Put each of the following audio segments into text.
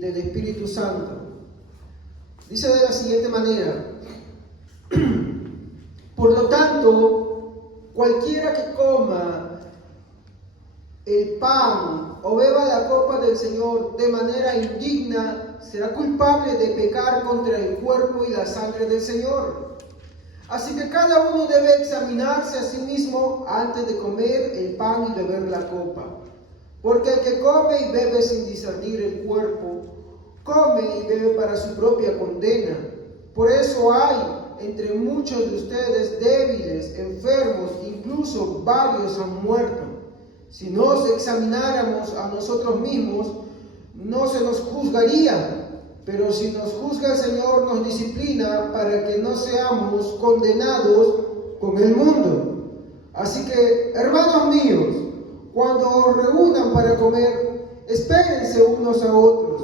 del Espíritu Santo. Dice de la siguiente manera: por lo tanto, cualquiera que coma el pan o beba la copa del Señor de manera indigna será culpable de pecar contra el cuerpo y la sangre del Señor. Así que cada uno debe examinarse a sí mismo antes de comer el pan y beber la copa. Porque el que come y bebe sin discernir el cuerpo, come y bebe para su propia condena. Por eso hay entre muchos de ustedes débiles, enfermos, incluso varios han muerto. Si nos examináramos a nosotros mismos, no se nos juzgaría, pero si nos juzga el Señor, nos disciplina para que no seamos condenados con el mundo. Así que, hermanos míos, cuando os reúnan para comer, espérense unos a otros.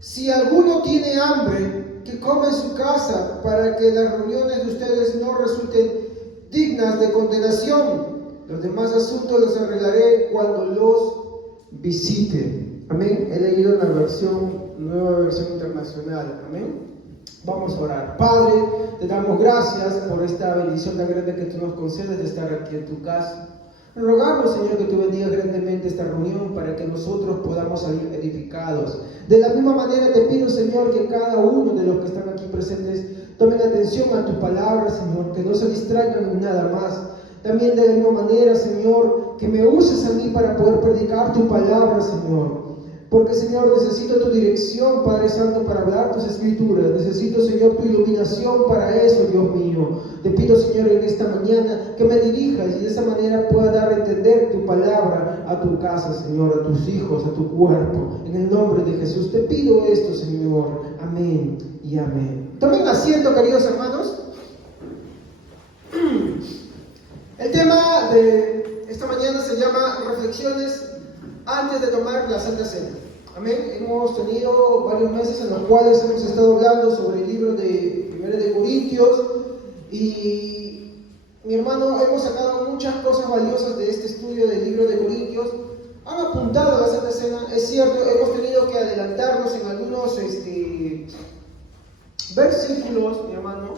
Si alguno tiene hambre, que coma en su casa, para que las reuniones de ustedes no resulten dignas de condenación. Los demás asuntos los arreglaré cuando los visite. Amén. He leído la nueva versión internacional. Amén. Vamos a orar. Padre, te damos gracias por esta bendición tan grande que tú nos concedes de estar aquí en tu casa. Rogamos, Señor, que tú bendigas grandemente esta reunión para que nosotros podamos salir edificados. De la misma manera te pido, Señor, que cada uno de los que están aquí presentes tomen atención a tu palabra, Señor, que no se distraigan en nada más. También de la misma manera, Señor, que me uses a mí para poder predicar tu palabra, Señor. Porque, Señor, necesito tu dirección, Padre Santo, para hablar tus escrituras. Necesito, Señor, tu iluminación para eso, Dios mío. Te pido, Señor, en esta mañana que me dirijas y de esa manera pueda dar a entender tu palabra a tu casa, Señor, a tus hijos, a tu cuerpo. En el nombre de Jesús te pido esto, Señor. Amén y amén. Tomen asiento, queridos hermanos. El tema de esta mañana se llama Reflexiones antes de tomar la Santa Cena. Amén. Hemos tenido varios meses en los cuales hemos estado hablando sobre el libro de 1 de Corintios y, mi hermano, hemos sacado muchas cosas valiosas de este estudio del libro de Corintios. Han apuntado a la Santa Cena. Es cierto, hemos tenido que adelantarnos en algunos versículos, mi hermano,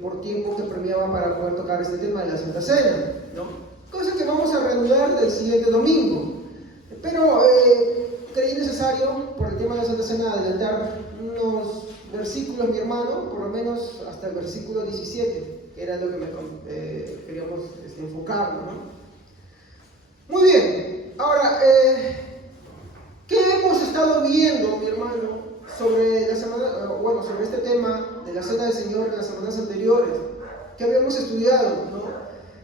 por tiempo que premiaba para poder tocar este tema de la Santa Cena, ¿no? Cosa que vamos a reanudar del siguiente domingo. Pero creí necesario, por el tema de la Santa Cena, adelantar unos versículos, mi hermano, por lo menos hasta el versículo 17, que era lo que queríamos enfocarnos, ¿no? Muy bien, ahora, ¿qué hemos estado viendo, mi hermano, sobre sobre este tema de la Cena del Señor en las semanas anteriores? ¿Qué habíamos estudiado, no?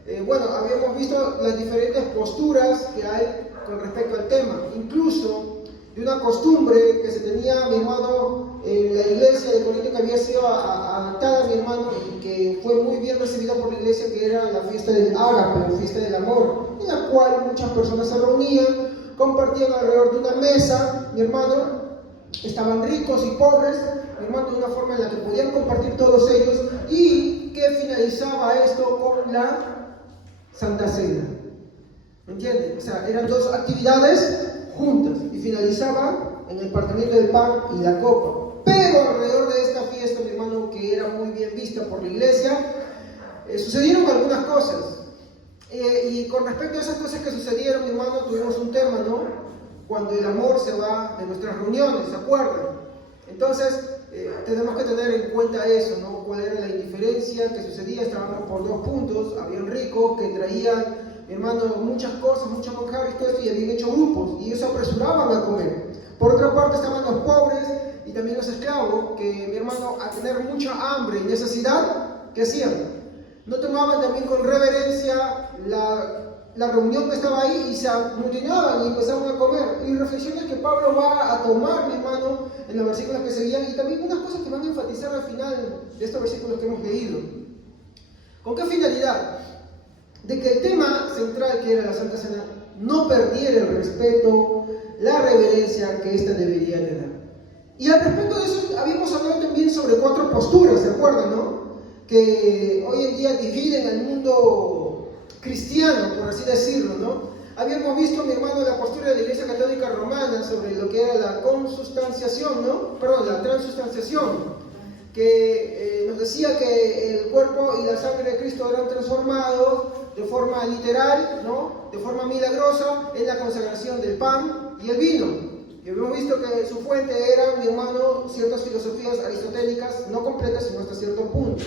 Habíamos visto las diferentes posturas que hay con respecto al tema, incluso de una costumbre que se tenía, mi hermano, en la iglesia de Corinto, que había sido adaptada, mi hermano, y que fue muy bien recibida por la iglesia, que era la fiesta del ágape, la fiesta del amor, en la cual muchas personas se reunían, compartían alrededor de una mesa, mi hermano, estaban ricos y pobres, mi hermano, de una forma en la que podían compartir todos ellos, y que finalizaba esto con la Santa Cena. ¿Me entienden? O sea, eran dos actividades juntas y finalizaba en el partimiento del pan y la copa. Pero alrededor de esta fiesta, mi hermano, que era muy bien vista por la iglesia, sucedieron algunas cosas. Y con respecto a esas cosas que sucedieron, mi hermano, tuvimos un tema, ¿no? Cuando el amor se va de nuestras reuniones, ¿se acuerdan? Entonces, tenemos que tener en cuenta eso, ¿no? Cuál era la indiferencia que sucedía. Estábamos por dos puntos. Habían ricos que traían, mi hermano, muchas cosas, muchos manjares, todo esto, y habían hecho grupos, y ellos se apresuraban a comer. Por otra parte estaban los pobres y también los esclavos, que, mi hermano, a tener mucha hambre y necesidad, ¿qué hacían? No tomaban también con reverencia la reunión que estaba ahí y se amotinaban y empezaban a comer. Y reflexiones que Pablo va a tomar, mi hermano, en los versículos que seguían, y también unas cosas que van a enfatizar al final de estos versículos que hemos leído. ¿Con qué finalidad? De que el tema central, que era la Santa Cena, no perdiera el respeto, la reverencia que ésta debería tener. Y al respecto de eso, habíamos hablado también sobre 4 posturas, ¿se acuerdan, no? Que hoy en día dividen al mundo cristiano, por así decirlo, ¿no? Habíamos visto, mi hermano, la postura de la Iglesia Católica Romana sobre lo que era la consustanciación, ¿no? Perdón, la transustanciación, que nos decía que el cuerpo y la sangre de Cristo eran transformados de forma literal, ¿no? De forma milagrosa en la consagración del pan y el vino. Y hemos visto que su fuente eran, mi hermano, ciertas filosofías aristotélicas, no completas, sino hasta cierto punto.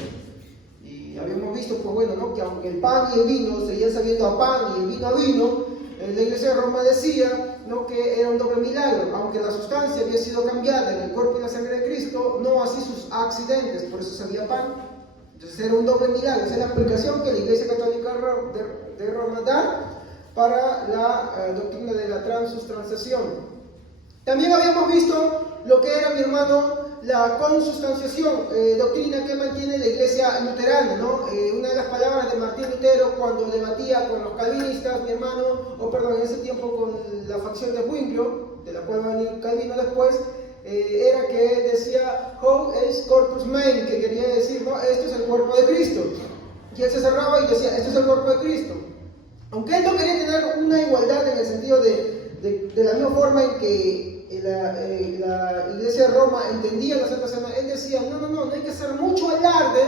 Y habíamos visto, pues bueno, ¿no? Que aunque el pan y el vino seguían sabiendo a pan y el vino a vino, la Iglesia de Roma decía, ¿no?, que era un doble milagro, aunque la sustancia había sido cambiada en el cuerpo y la sangre de Cristo, no así sus accidentes, por eso sabía pan. Entonces era un doble milagro. Esa es la explicación que la Iglesia Católica de Roma da para la doctrina de la transustanciación. También habíamos visto lo que era, mi hermano, la consustanciación, doctrina que mantiene la Iglesia luterana, ¿no? Una de las palabras de Martín Lutero cuando debatía con los calvinistas, mi hermano, en ese tiempo con la facción de Zwinglio, de la cual va a venir Calvino después, era que decía "Hoc est corpus mei", que quería decir, ¿no?, esto es el cuerpo de Cristo. Y él se cerraba y decía, esto es el cuerpo de Cristo. Aunque él no quería tener una igualdad en el sentido de la misma forma en que la Iglesia de Roma entendía la Santa Cena, él decía, no hay que hacer mucho alarde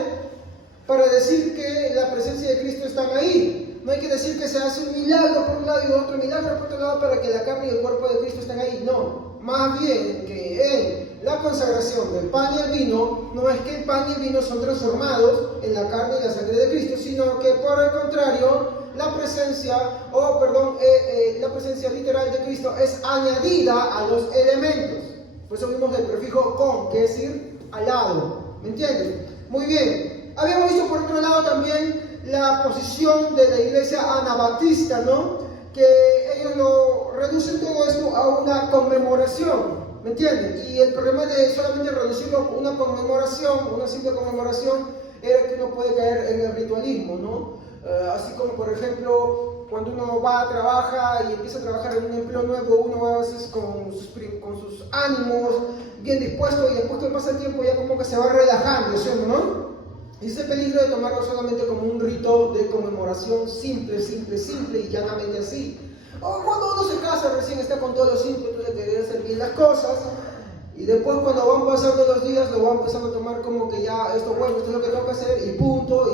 para decir que la presencia de Cristo está ahí. No hay que decir que se hace un milagro por un lado y otro milagro por otro lado para que la carne y el cuerpo de Cristo estén ahí. No, más bien que en la consagración del pan y el vino, no es que el pan y el vino son transformados en la carne y la sangre de Cristo, sino que por el contrario, la presencia literal de Cristo es añadida a los elementos. Por eso vimos el prefijo con, que es decir al lado. ¿Me entiendes? Muy bien. Habíamos visto por otro lado también la posición de la iglesia anabaptista, ¿no? Que ellos lo reducen todo esto a una conmemoración. ¿Me entienden? Y el problema de solamente reducirlo a una conmemoración, una simple conmemoración, era que uno puede caer en el ritualismo, ¿no? Así como, por ejemplo, cuando uno va, trabaja y empieza a trabajar en un empleo nuevo, uno va a veces con sus ánimos bien dispuestos y después que pasa el tiempo ya como que se va relajando, ¿sí o no? Y ese peligro de tomarlo solamente como un rito de conmemoración simple y llanamente así. O cuando uno se casa recién está con todo lo simple, tú le querías hacer bien las cosas. Y después cuando van pasando los días lo van empezando a tomar como que ya esto es lo que tengo que hacer y punto,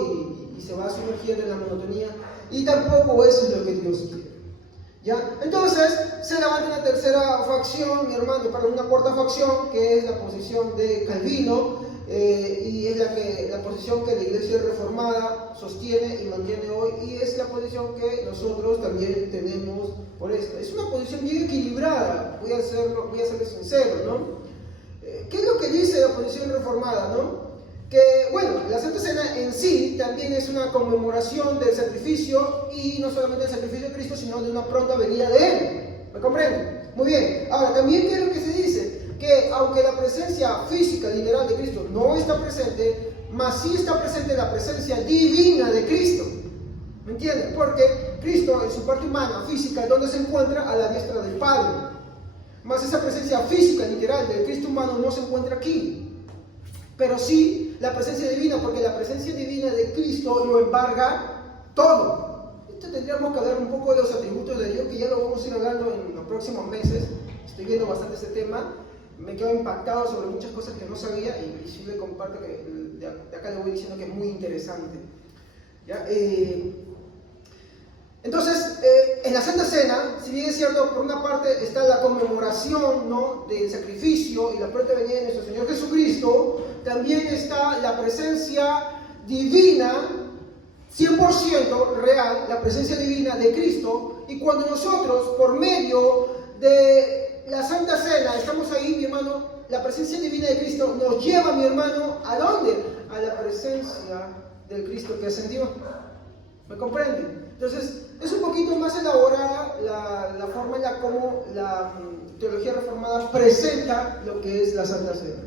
y se va sumergiendo en la monotonía. Y tampoco eso es lo que Dios quiere. ¿Ya? Entonces se levanta una tercera facción, mi hermano, para una cuarta facción, que es la posición de Calvino, y es la posición que la Iglesia Reformada sostiene y mantiene hoy, y es la posición que nosotros también tenemos por esto. Es una posición bien equilibrada, voy a serle sincero, ¿no? ¿Qué es lo que dice la posición reformada, no? Que, bueno, la Santa Cena en sí también es una conmemoración del sacrificio, y no solamente del sacrificio de Cristo, sino de una pronta venida de Él. ¿Me comprenden? Muy bien. Ahora, también, ¿qué es lo que se dice? Que aunque la presencia física, literal de Cristo no está presente, mas sí está presente la presencia divina de Cristo. ¿Me entienden? Porque Cristo en su parte humana, física, ¿dónde se encuentra? A la diestra del Padre. Mas esa presencia física, literal, del Cristo humano no se encuentra aquí. Pero sí la presencia divina, porque la presencia divina de Cristo lo embarga todo. Esto tendríamos que hablar un poco de los atributos de Dios, que ya lo vamos a ir hablando en los próximos meses. Estoy viendo bastante ese tema. Me quedo impactado sobre muchas cosas que no sabía, y sí le comparto que de acá le voy diciendo que es muy interesante. ¿Ya? Entonces, en la Santa Cena, si bien es cierto, por una parte está la conmemoración, ¿no?, del sacrificio y la pronta venida de nuestro Señor Jesucristo, también está la presencia divina, 100% real, la presencia divina de Cristo. Y cuando nosotros, por medio de la Santa Cena, estamos ahí, mi hermano, la presencia divina de Cristo nos lleva, mi hermano, ¿a dónde? A la presencia del Cristo que ascendió. ¿Me comprenden? Entonces, es un poquito más elaborada la forma en la como la teología reformada presenta lo que es la Santa Cena.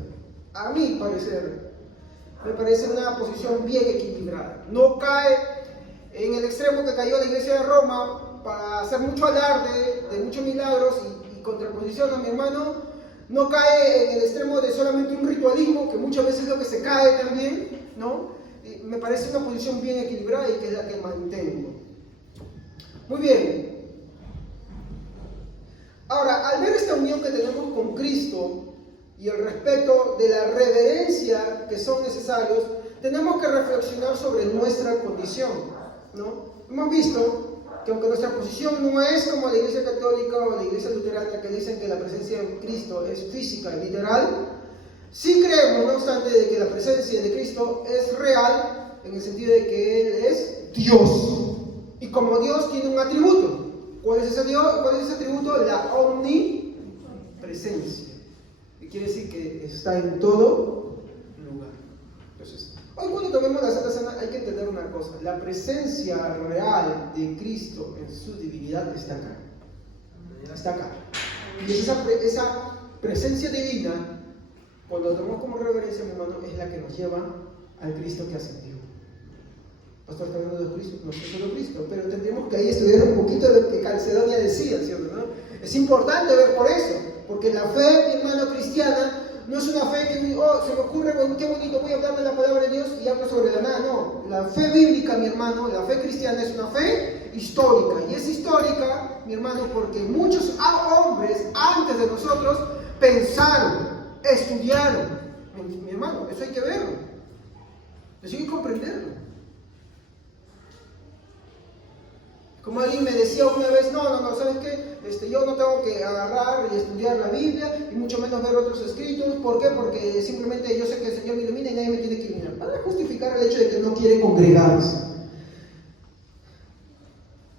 A mi parecer, me parece una posición bien equilibrada. No cae en el extremo que cayó la Iglesia de Roma para hacer mucho alarde de muchos milagros y contraposición a mi hermano. No cae en el extremo de solamente un ritualismo, que muchas veces es lo que se cae también, ¿no? Y me parece una posición bien equilibrada y que es la que mantengo. Muy bien. Ahora, al ver esta unión que tenemos con Cristo, y el respeto de la reverencia que son necesarios, tenemos que reflexionar sobre nuestra condición, ¿no? Hemos visto que aunque nuestra posición no es como la Iglesia Católica o la Iglesia Luterana, que dicen que la presencia de Cristo es física y literal, sí creemos, no obstante, de que la presencia de Cristo es real, en el sentido de que Él es Dios. Y como Dios tiene un atributo. ¿Cuál es ese Dios? ¿Cuál es ese atributo? La omnipresencia. Que quiere decir que está en todo lugar. Entonces, hoy cuando tomemos la Santa Cena hay que entender una cosa. La presencia real de Cristo en su divinidad está acá. Está acá. Y esa presencia divina, cuando lo tomamos como reverencia, mi hermano, es la que nos lleva al Cristo que ascendió. Pastor, ¿está hablando de Cristo? No es solo Cristo, pero tendríamos que ahí estudiar un poquito de lo que Calcedonia decía, ¿cierto? ¿No? Es importante ver por eso, porque la fe, mi hermano, cristiana, no es una fe que, se me ocurre, qué bonito, voy a hablar de la palabra de Dios y hablo sobre la nada, no. La fe bíblica, mi hermano, la fe cristiana es una fe histórica, y es histórica, mi hermano, porque muchos hombres antes de nosotros pensaron, estudiaron, mi hermano, eso hay que verlo, eso hay que comprenderlo. Como alguien me decía una vez, no, ¿sabes qué? Yo no tengo que agarrar y estudiar la Biblia, y mucho menos ver otros escritos. ¿Por qué? Porque simplemente yo sé que el Señor me ilumina y nadie me tiene que iluminar. Para justificar el hecho de que no quiere congregarse.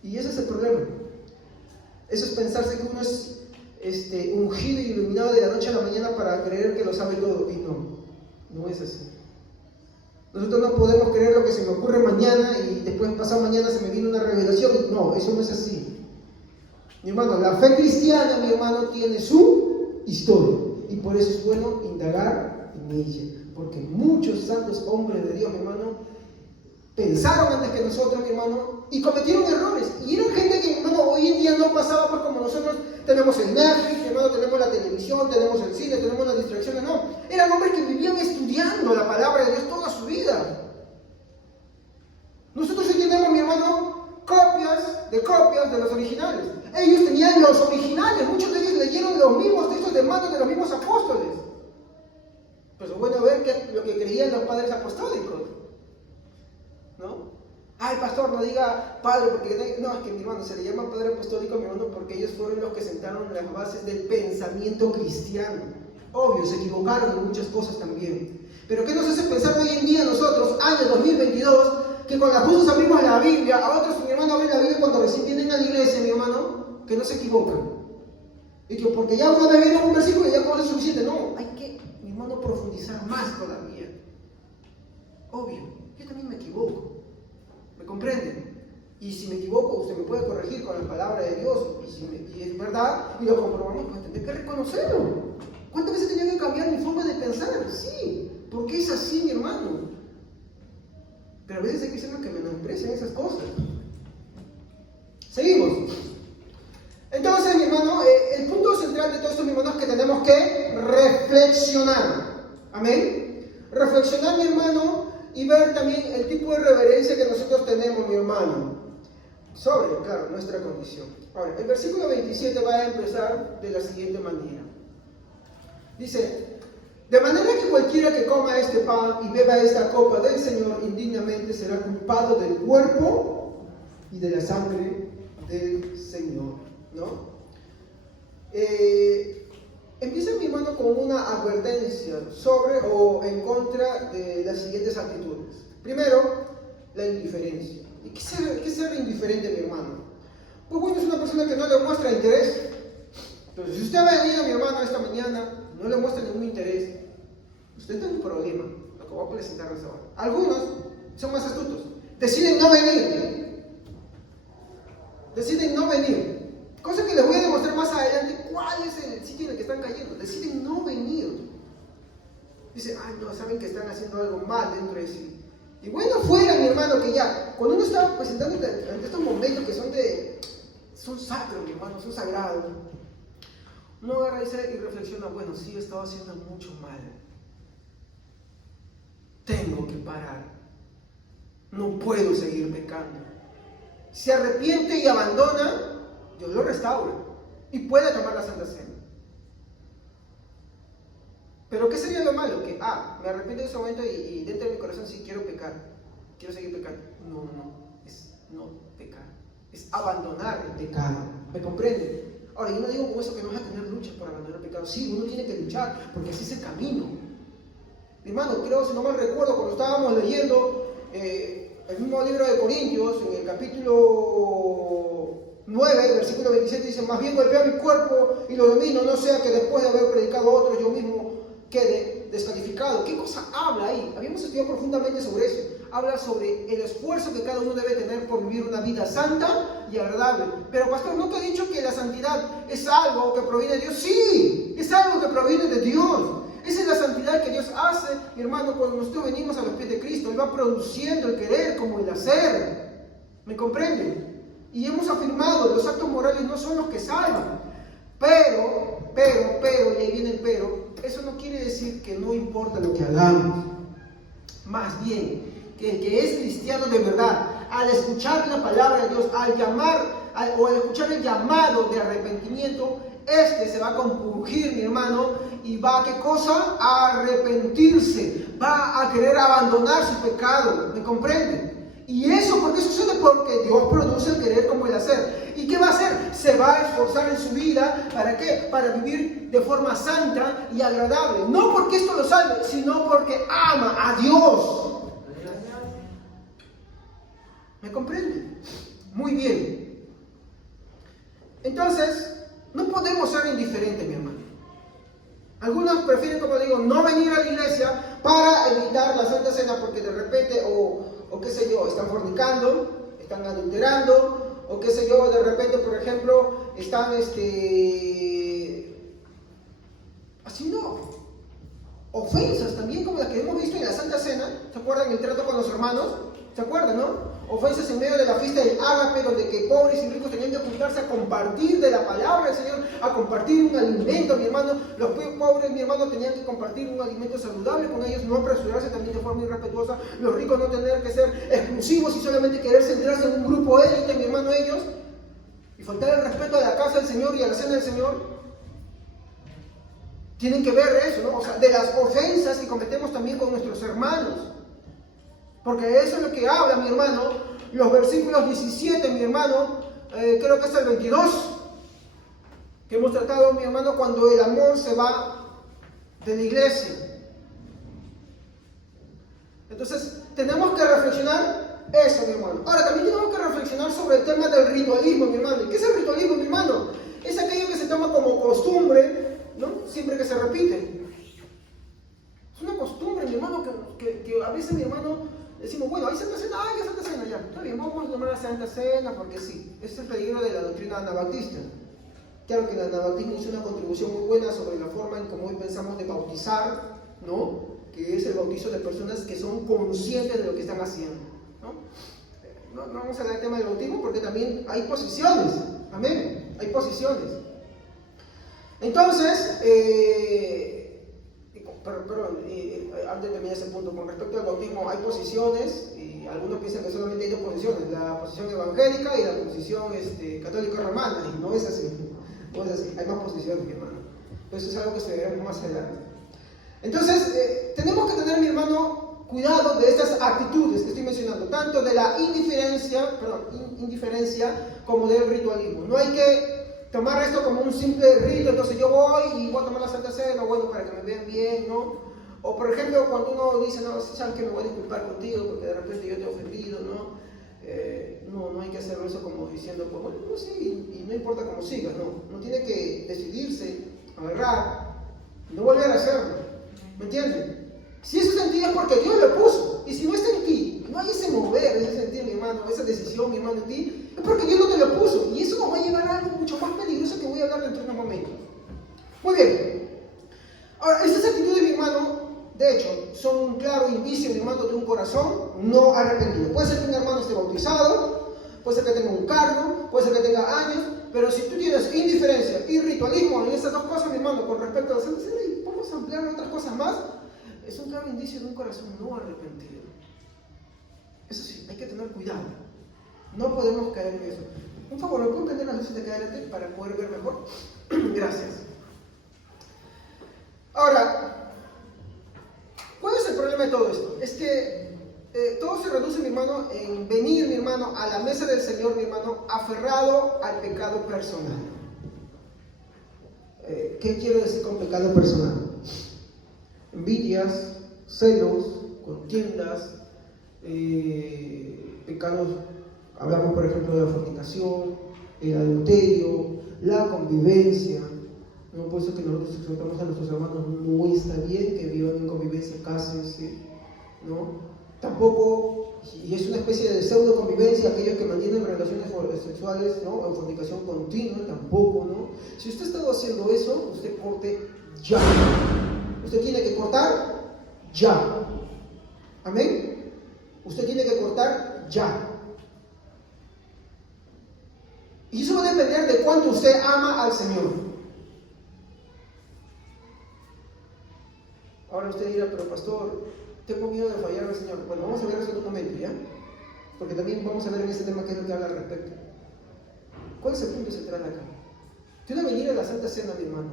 Y ese es el problema. Eso es pensarse que uno es ungido y iluminado de la noche a la mañana para creer que lo sabe todo. Y no es así. Nosotros no podemos creer lo que se me ocurre mañana y después pasado mañana se me viene una revelación. No, eso no es así. Mi hermano, la fe cristiana, mi hermano, tiene su historia. Y por eso es bueno indagar en ella. Porque muchos santos hombres de Dios, mi hermano, pensaron antes que nosotros, mi hermano, y cometieron errores. Y eran gente que, mi hermano, hoy en día no pasaba por como nosotros tenemos el Netflix, mi hermano, tenemos la televisión, tenemos el cine, tenemos las distracciones. No, eran hombres que vivían estudiando la palabra de Dios toda su vida. Nosotros sí tenemos, mi hermano, copias de los originales. Ellos tenían los originales, muchos de ellos leyeron los mismos textos de manos de los mismos apóstoles. Pues es bueno ver lo que creían los padres apostólicos, ¿no? Ay, pastor, no diga padre, porque no, es que mi hermano se le llama padre apostólico, mi hermano, porque ellos fueron los que sentaron las bases del pensamiento cristiano. Obvio, se equivocaron en muchas cosas también. Pero ¿qué nos hace pensar hoy en día nosotros, año 2022, que con las justas abrimos la Biblia, a otros, mi hermano, abren la Biblia cuando recién vienen a la iglesia, mi hermano, que no se equivocan? Y que porque ya una vez vieron un versículo y ya con eso es suficiente. No, hay que, mi hermano, profundizar más todavía. Obvio, yo también me equivoco. ¿Me comprenden? Y si me equivoco, usted me puede corregir con la palabra de Dios. Y es verdad, y lo comprobamos, pues tendré que reconocerlo. ¿Cuántas veces tenía que cambiar mi forma de pensar? Sí, porque es así, mi hermano. Pero a veces hay cristianos que menosprecian esas cosas. Seguimos. Entonces, mi hermano, el punto central de todo esto, mi hermano, es que tenemos que reflexionar. Amén. Reflexionar, mi hermano, y ver también el tipo de reverencia que nosotros tenemos, mi hermano, sobre, claro, nuestra condición. Ahora, el versículo 27 va a empezar de la siguiente manera. Dice: de manera que cualquiera que coma este pan y beba esta copa del Señor indignamente será culpado del cuerpo y de la sangre del Señor, ¿no? Empieza, mi hermano, con una advertencia sobre o en contra de las siguientes actitudes. Primero, la indiferencia. ¿Y qué es ser indiferente, mi hermano? Pues bueno, es una persona que no le muestra interés. Entonces, si usted ha venido, mi hermano, esta mañana, no le muestra ningún interés, usted tiene un problema, lo que voy a presentarles ahora. Algunos son más astutos, deciden no venir. Deciden no venir. Cosa que les voy a demostrar más adelante cuál es el sitio en el que están cayendo. Deciden no venir. Dicen, ay no, saben que están haciendo algo mal dentro de sí. Y bueno, fuera, mi hermano, que ya, cuando uno está presentando ante estos momentos que son sacros, mi hermano, son sagrados, uno agarra y reflexiona, bueno, sí, he estado haciendo mucho mal. Tengo que parar. No puedo seguir pecando. Se arrepiente y abandona, Dios lo restaura y puede tomar la Santa Cena. Pero ¿qué sería lo malo? Que, me arrepiento en ese momento y dentro de mi corazón sí quiero pecar, quiero seguir pecando. No, es no pecar, es abandonar el pecado. ¿Me comprende? Ahora, yo no digo con eso que no vas a tener luchas por abandonar el pecado. Sí, uno tiene que luchar, porque así es el camino. Mi hermano, creo, si no mal recuerdo, cuando estábamos leyendo el mismo libro de Corintios, en el capítulo 9, versículo 27, dice: más bien golpeo mi cuerpo y lo domino, no sea que después de haber predicado a otros yo mismo quede descalificado. ¿Qué cosa habla ahí? Habíamos estudiado profundamente sobre eso. Habla sobre el esfuerzo que cada uno debe tener por vivir una vida santa y agradable. Pero pastor, ¿no te he dicho que la santidad es algo que proviene de Dios? Sí, es algo que proviene de Dios. Esa es la santidad que Dios hace, mi hermano, cuando nosotros venimos a los pies de Cristo. Él va produciendo el querer como el hacer. ¿Me comprenden? Y hemos afirmado, los actos morales no son los que salvan. Pero, y ahí viene el pero, eso no quiere decir que no importa lo que hagamos. Más bien, que el que es cristiano de verdad, al escuchar la palabra de Dios, al escuchar el llamado de arrepentimiento, se va a compungir, mi hermano, y va a, ¿qué cosa? A arrepentirse, va a querer abandonar su pecado. ¿Me comprende? ¿Y eso por qué sucede? Porque Dios produce el querer como el hacer. ¿Y qué va a hacer? Se va a esforzar en su vida. ¿Para qué? Para vivir de forma santa y agradable. No porque esto lo salve, sino porque ama a Dios. ¿Me comprende? Muy bien. Entonces, no podemos ser indiferentes, mi hermano. Algunos prefieren, como digo, no venir a la iglesia para evitar la Santa Cena porque de repente, o qué sé yo, están fornicando, están adulterando, o qué sé yo, de repente, por ejemplo, están haciendo ofensas también, como las que hemos visto en la Santa Cena. ¿Se acuerdan el trato con los hermanos? ¿Se acuerdan, no? Ofensas en medio de la fiesta del ágape, donde que pobres y ricos tenían que juntarse a compartir de la palabra del Señor, a compartir un alimento, mi hermano. Los pobres, mi hermano, tenían que compartir un alimento saludable con ellos, no apresurarse también de forma irrespetuosa. Los ricos no tener que ser exclusivos y solamente querer centrarse en un grupo élite, mi hermano, ellos. Y faltar el respeto a la casa del Señor y a la cena del Señor. Tienen que ver eso, ¿no? O sea, de las ofensas que cometemos también con nuestros hermanos. Porque eso es lo que habla, mi hermano, los versículos 17, mi hermano, creo que es el 22, que hemos tratado, mi hermano, cuando el amor se va de la iglesia. Entonces, tenemos que reflexionar eso, mi hermano. Ahora, también tenemos que reflexionar sobre el tema del ritualismo, mi hermano. ¿Y qué es el ritualismo, mi hermano? Es aquello que se toma como costumbre, ¿no? Siempre que se repite. Es una costumbre, mi hermano, que a veces, mi hermano, decimos, bueno, hay Santa Cena, hay Santa Cena, ya. Está bien, vamos a tomar la Santa Cena porque sí. Ese es el peligro de la doctrina anabaptista. Claro que el anabaptismo hizo una contribución muy buena sobre la forma en cómo hoy pensamos de bautizar, ¿no? Que es el bautizo de personas que son conscientes de lo que están haciendo, ¿no? No vamos a hablar del tema del bautismo porque también hay posiciones, amén, hay posiciones. Entonces, antes de terminar ese punto, con respecto al bautismo hay posiciones, y algunos piensan que solamente hay dos posiciones, la posición evangélica y la posición católica romana, y no es así, no es así, hay más posiciones, mi hermano. Entonces es algo que se verá más adelante. Entonces, tenemos que tener, mi hermano, cuidado de estas actitudes que estoy mencionando, tanto de la indiferencia como del ritualismo. No hay que tomar esto como un simple rito, entonces yo voy y voy a tomar la Santa Cena, bueno, para que me vean bien, ¿no? O por ejemplo, cuando uno dice, no, sabes que me voy a disculpar contigo porque de repente yo te he ofendido, ¿no? No hay que hacerlo eso como diciendo, pues bueno, no, sí, y no importa cómo sigas, no tiene que decidirse, agarrar, no volver a hacerlo. ¿Me entienden? Si eso es en ti es porque Dios lo puso. Y si no está en ti, no hay ese mover, ese sentir, mi hermano, esa decisión, mi hermano, en ti, es porque Dios no te lo puso. Y eso nos va a llevar a algo mucho más peligroso que voy a hablar dentro de unos momentos. Muy bien. Ahora, estas actitudes, mi hermano, de hecho, son un claro indicio, mi hermano, de un corazón no arrepentido. Puede ser que un hermano esté bautizado, puede ser que tenga un cargo, puede ser que tenga años, pero si tú tienes indiferencia y ritualismo en estas dos cosas, mi hermano, con respecto a la Santa Cena, y vamos a ampliar otras cosas más, es un claro indicio de un corazón no arrepentido. Eso sí, hay que tener cuidado. No podemos caer en eso. Por favor, ¿me pueden prender las luces de acá adelante para poder ver mejor? Gracias. Ahora, todo esto? Es que todo se reduce, mi hermano, en venir, mi hermano, a la mesa del Señor, mi hermano, aferrado al pecado personal. ¿Qué quiero decir con pecado personal? Envidias, celos, contiendas, pecados, hablamos por ejemplo de la fornicación, el adulterio, la convivencia. No, por eso que nosotros exhortamos a nuestros hermanos, no está bien que vivan en convivencia, cásense, ¿no? Tampoco, y es una especie de pseudo convivencia, aquellos que mantienen relaciones sexuales, ¿no? En fornicación continua, tampoco, ¿no? Si usted ha estado haciendo eso, usted corte ya. Usted tiene que cortar ya. ¿Amén? Usted tiene que cortar ya. Y eso va a depender de cuánto usted ama al Señor. Ahora usted dirá, pero pastor, tengo miedo de fallar al Señor. Bueno, vamos a ver eso en un momento, ¿ya? Porque también vamos a ver en este tema qué es lo que habla al respecto. ¿Cuál es el punto central acá? Tiene que venir a la Santa Cena, mi hermano.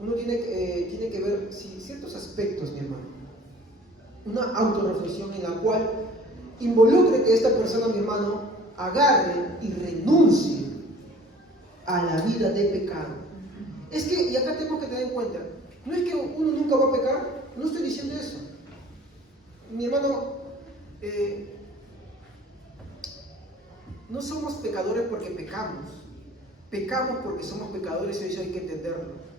Uno tiene que ver ciertos aspectos, mi hermano. Una autorreflexión en la cual involucre que esta persona, mi hermano, agarre y renuncie a la vida de pecado. Es que, y acá tengo que tener en cuenta, no es que uno nunca va a pecar, no estoy diciendo eso. Mi hermano, no somos pecadores porque pecamos porque somos pecadores y eso hay que entenderlo.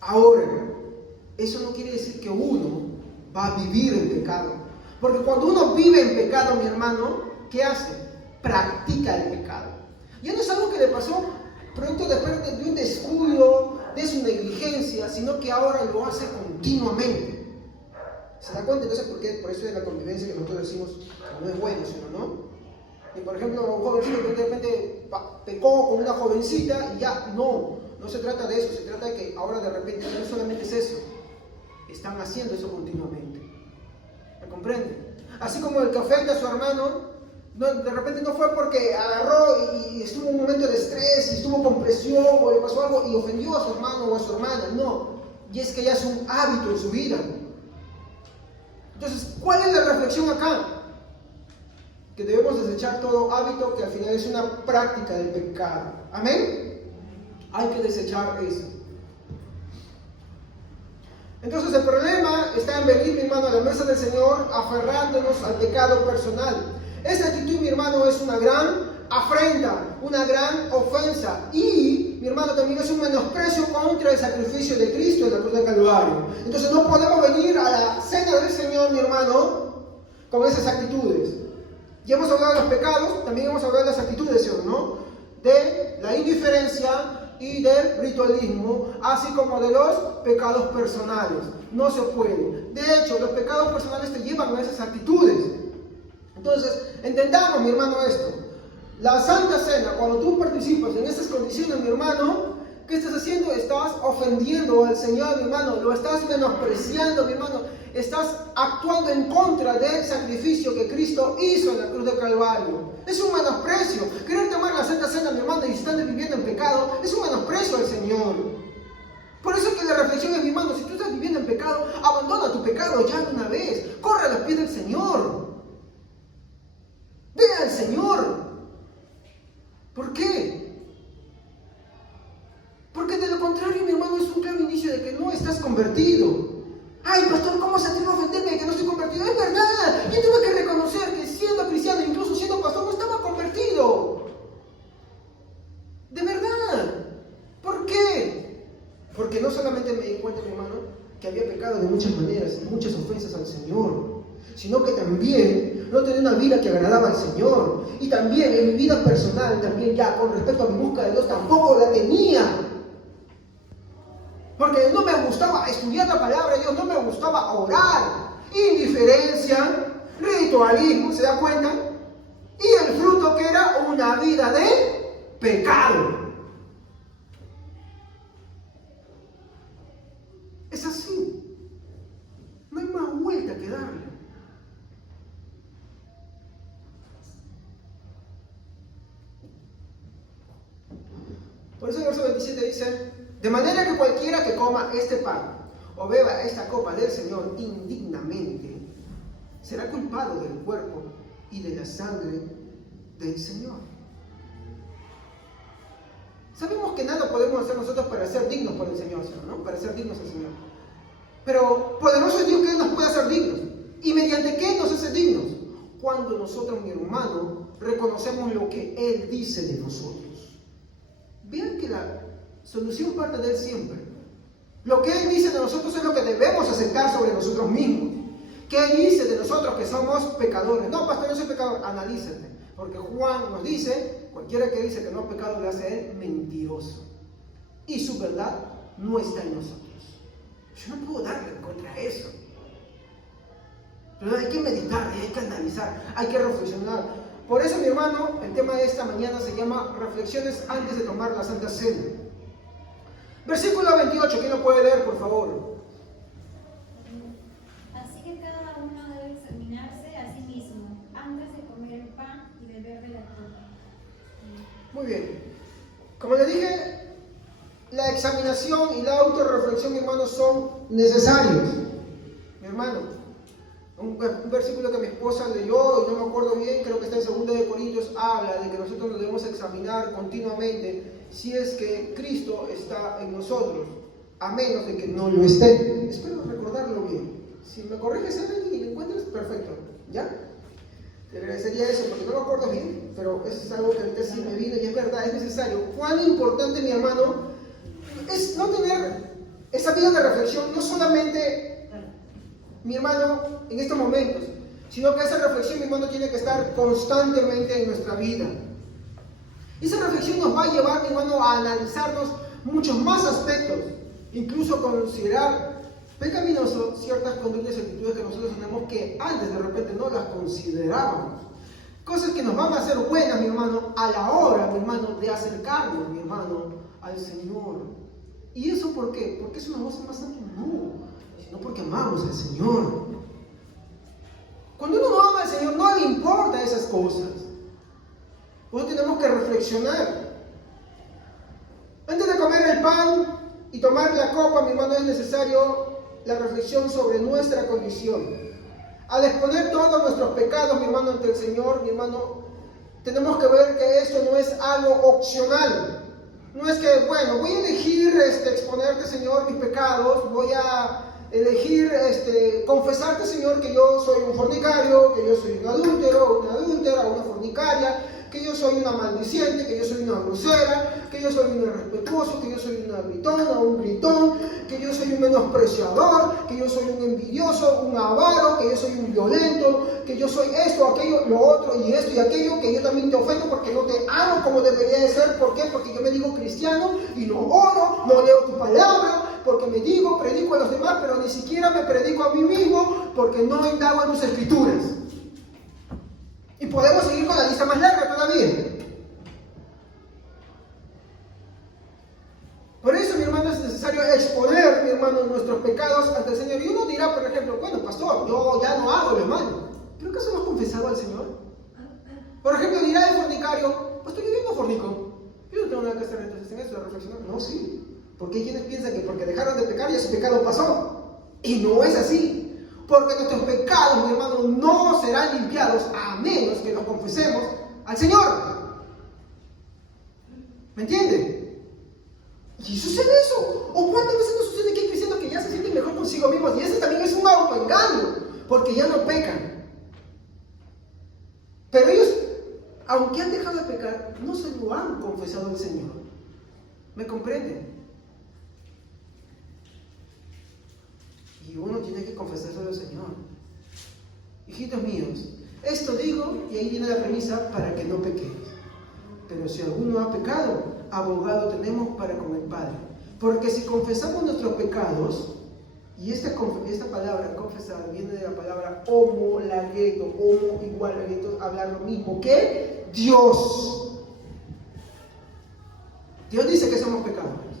Ahora, eso no quiere decir que uno va a vivir en pecado, porque cuando uno vive en pecado, mi hermano, ¿qué hace? Practica el pecado. Ya no es algo que le pasó producto de un descuido, de su negligencia, sino que ahora lo hace continuamente. ¿Se da cuenta? Entonces, ¿por qué? Por eso es la convivencia que nosotros decimos que no es bueno, sino, ¿no? Y por ejemplo, un jovencito que de repente pecó con una jovencita y ya, no se trata de eso, se trata de que ahora de repente no solamente es eso, están haciendo eso continuamente. ¿Me comprende? Así como el que ofende a su hermano, de repente no fue porque agarró y estuvo en un momento de estrés y estuvo con presión o le pasó algo y ofendió a su hermano o a su hermana, no, y es que ya es un hábito en su vida. Entonces, ¿cuál es la reflexión acá? Que debemos desechar todo hábito que al final es una práctica del pecado. ¿Amén? Hay que desechar eso. Entonces el problema está en venir, mi hermano, a la mesa del Señor aferrándonos al pecado personal. Esa actitud, mi hermano, es una gran afrenta, una gran ofensa y, mi hermano, también es un menosprecio contra el sacrificio de Cristo en la cruz del Calvario. Entonces no podemos venir a la cena del Señor, mi hermano, con esas actitudes. Ya hemos hablado de los pecados, también hemos hablado de las actitudes, ¿sí o no? De la indiferencia y del ritualismo, así como de los pecados personales. No se puede. De hecho, los pecados personales te llevan a esas actitudes. Entonces, entendamos, mi hermano, esto. La Santa Cena, cuando tú participas en estas condiciones, mi hermano, ¿qué estás haciendo? Estás ofendiendo al Señor, mi hermano. Lo estás menospreciando, mi hermano. Estás actuando en contra del sacrificio que Cristo hizo en la cruz del Calvario. Es un menosprecio. Querer tomar la Santa Cena, mi hermano, y estar viviendo en pecado, es un menosprecio al Señor. Por eso que la reflexión es, mi hermano, si tú estás viviendo en pecado, abandona tu pecado ya de una vez. Corre a los pies del Señor. Ve al Señor. ¿Por qué? Porque de lo contrario, mi hermano, es un claro inicio de que no estás convertido. Ay, pastor, ¿cómo se atreve a ofenderme de que no estoy convertido? Es verdad, yo tuve que reconocer que siendo cristiano, incluso siendo pastor, no estaba convertido. De verdad. ¿Por qué? Porque no solamente me di cuenta, mi hermano, que había pecado de muchas maneras, muchas ofensas al Señor, sino que también no tenía una vida que agradaba al Señor. Y también en mi vida personal, también ya con respecto a mi búsqueda de Dios, tampoco la tenía. Porque no me gustaba estudiar la palabra de Dios, no me gustaba orar. Indiferencia, ritualismo, ¿se da cuenta? Y el fruto que era una vida de pecado. Es así. No hay más vuelta que darle. Por eso el verso 27 dice: de manera que cualquiera que coma este pan o beba esta copa del Señor indignamente, será culpado del cuerpo y de la sangre del Señor. Sabemos que nada podemos hacer nosotros para ser dignos por el Señor, ¿no? Para ser dignos del Señor. Pero poderoso es Dios que Él nos puede hacer dignos. ¿Y mediante qué nos hace dignos? Cuando nosotros, mi hermano, reconocemos lo que Él dice de nosotros. Vean que la solución parte de Él siempre. Lo que Él dice de nosotros es lo que debemos aceptar sobre nosotros mismos. ¿Qué Él dice de nosotros que somos pecadores? No, pastor, yo soy pecador. Analízate. Porque Juan nos dice, cualquiera que dice que no es pecado le hace a Él mentiroso. Y su verdad no está en nosotros. Yo no puedo darle en contra de eso. Pero hay que meditar, hay que analizar, hay que reflexionar. Por eso, mi hermano, el tema de esta mañana se llama Reflexiones antes de tomar la Santa Cena. Versículo 28, ¿quién lo puede leer, por favor? Así que cada uno debe examinarse a sí mismo antes de comer el pan y beber de la copa. Muy bien. Como le dije, la examinación y la autorreflexión, mi hermano, son necesarios. Mi hermano, un versículo que mi esposa leyó y no me acuerdo bien, creo que está en 2 Corintios, habla de que nosotros nos debemos examinar continuamente si es que Cristo está en nosotros, a menos de que no lo esté. Espero recordarlo bien. Si me corriges y lo encuentras, perfecto. ¿Ya? Te agradecería eso porque no me acuerdo bien, pero eso es algo que ahorita sí me vino y es verdad, es necesario. Cuán importante, mi hermano, es no tener esa vida de reflexión, no solamente, mi hermano, en estos momentos, sino que esa reflexión, mi hermano, tiene que estar constantemente en nuestra vida. Y esa reflexión nos va a llevar, mi hermano, a analizarnos muchos más aspectos, incluso considerar pecaminoso ciertas conductas y actitudes que nosotros tenemos que antes de repente no las considerábamos. Cosas que nos van a hacer buenas, mi hermano, a la hora, mi hermano, de acercarnos, mi hermano, al Señor. ¿Y eso por qué? ¿Porque es una voz más santa? No, sino porque amamos al Señor. Cuando uno no ama al Señor, no le importa esas cosas. Por eso tenemos que reflexionar. Antes de comer el pan y tomar la copa, mi hermano, es necesario la reflexión sobre nuestra condición. Al exponer todos nuestros pecados, mi hermano, ante el Señor, mi hermano, tenemos que ver que esto no es algo opcional. No es que, bueno, voy a elegir exponerte, Señor, mis pecados, voy a elegir confesarte, Señor, que yo soy un fornicario, que yo soy un adúltero, una adúltera, una fornicaria, que yo soy una maldiciente, que yo soy una grosera, que yo soy un irrespetuoso, que yo soy una gritona, un gritón, que yo soy un menospreciador, que yo soy un envidioso, un avaro, que yo soy un violento, que yo soy esto, aquello, lo otro y esto y aquello, que yo también te ofendo porque no te amo como debería de ser. ¿Por qué? Porque yo me digo cristiano y no oro, no leo tu palabra, porque me digo, predico a los demás, pero ni siquiera me predico a mí mismo porque no indago en tus escrituras. Y podemos seguir con la lista más larga todavía. Por eso, mi hermano, es necesario exponer, mi hermano, nuestros pecados ante el Señor. Y uno dirá, por ejemplo, bueno, pastor, yo ya no hago lo malo. ¿Pero acaso no has confesado al Señor? Por ejemplo, dirá el fornicario, pastor, yo no fornico. Yo no tengo nada que hacer entonces en eso, de reflexionar. No, sí. Porque hay quienes piensan que porque dejaron de pecar ya su pecado pasó. Y no es así. Porque nuestros pecados, mi hermano, no serán limpiados a menos que los confesemos al Señor. ¿Me entiende? Y sucede eso. ¿O cuántas veces nos sucede que hay cristianos que ya se sienten mejor consigo mismos? Y ese también es un autoengaño, porque ya no pecan. Pero ellos, aunque han dejado de pecar, no se lo han confesado al Señor. ¿Me comprenden? Y uno tiene que confesárselo al Señor. Hijitos míos, esto digo, y ahí viene la premisa, para que no pequéis. Pero si alguno ha pecado, abogado tenemos para con el Padre. Porque si confesamos nuestros pecados, y esta palabra confesar viene de la palabra homolageto, homo igual lageto, hablar lo mismo que Dios. Dios dice que somos pecadores.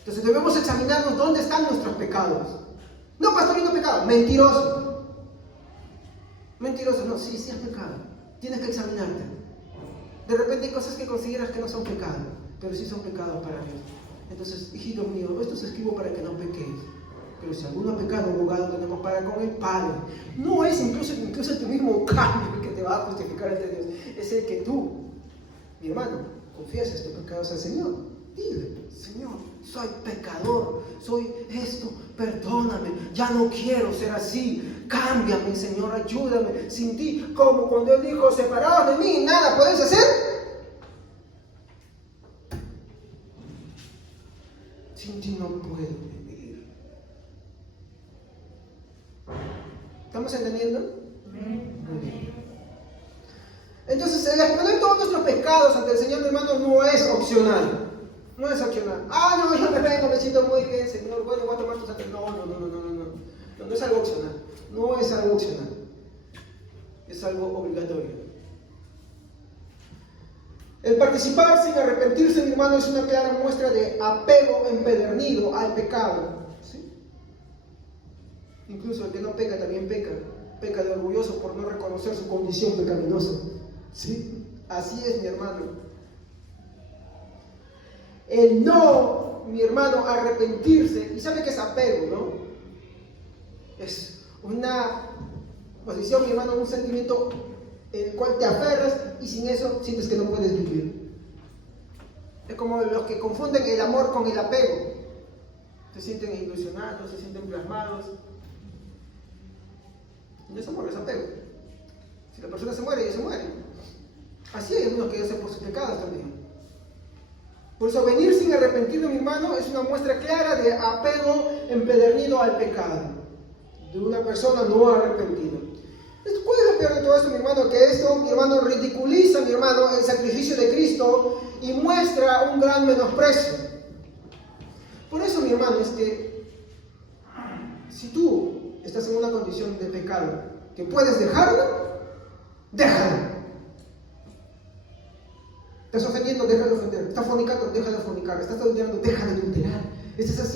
Entonces debemos examinarnos dónde están nuestros pecados. No, pastor, yo no he pecado. Mentiroso. Mentiroso, no, sí has pecado. Tienes que examinarte. De repente hay cosas que consideras que no son pecado, pero sí son pecados para Dios. Entonces, hijitos míos, esto os escribo para que no pequéis. Pero si alguno ha pecado, abogado tenemos para con el Padre. No es incluso tu mismo cambio el que te va a justificar ante Dios. Es el que tú, mi hermano, confieses tus pecados al Señor. Dile, Señor, soy pecador, soy esto, perdóname, ya no quiero ser así. Cámbiame, Señor, ayúdame. Sin ti, como cuando Él dijo, separados de mí, nada podéis hacer. Sin ti no puedo vivir. ¿Estamos entendiendo? Muy bien. Entonces, el exponer todos nuestros pecados ante el Señor, mi hermano, no es opcional. No es opcional. No, yo me vengo, me siento muy bien, Señor. Bueno, voy a tomar tu sangre. No es algo opcional. No es algo opcional. Es algo obligatorio. El participar sin arrepentirse, mi hermano, es una clara muestra de apego empedernido al pecado. ¿Sí? Incluso el que no peca también peca. Peca de orgulloso por no reconocer su condición pecaminosa. ¿Sí? Así es, mi hermano. El no, mi hermano, arrepentirse, y sabe que es apego, ¿no? Es una posición, mi hermano, un sentimiento en el cual te aferras y sin eso sientes que no puedes vivir. Es como los que confunden el amor con el apego. Se sienten ilusionados, se sienten plasmados. No es amor, es apego. Si la persona se muere, ella se muere. Así hay algunos que hacen por sus pecados también. Por eso venir sin arrepentirme, mi hermano, es una muestra clara de apego empedernido al pecado. De una persona no arrepentida. ¿Cuál es lo peor de todo esto, mi hermano? Que esto, mi hermano, ridiculiza, mi hermano, el sacrificio de Cristo y muestra un gran menosprecio. Por eso, mi hermano, es que si tú estás en una condición de pecado que puedes dejarlo, déjalo. Estás ofendiendo, deja de ofender. Estás fornicando, deja de fornicar. Estás adulterando, deja de adulterar. Estás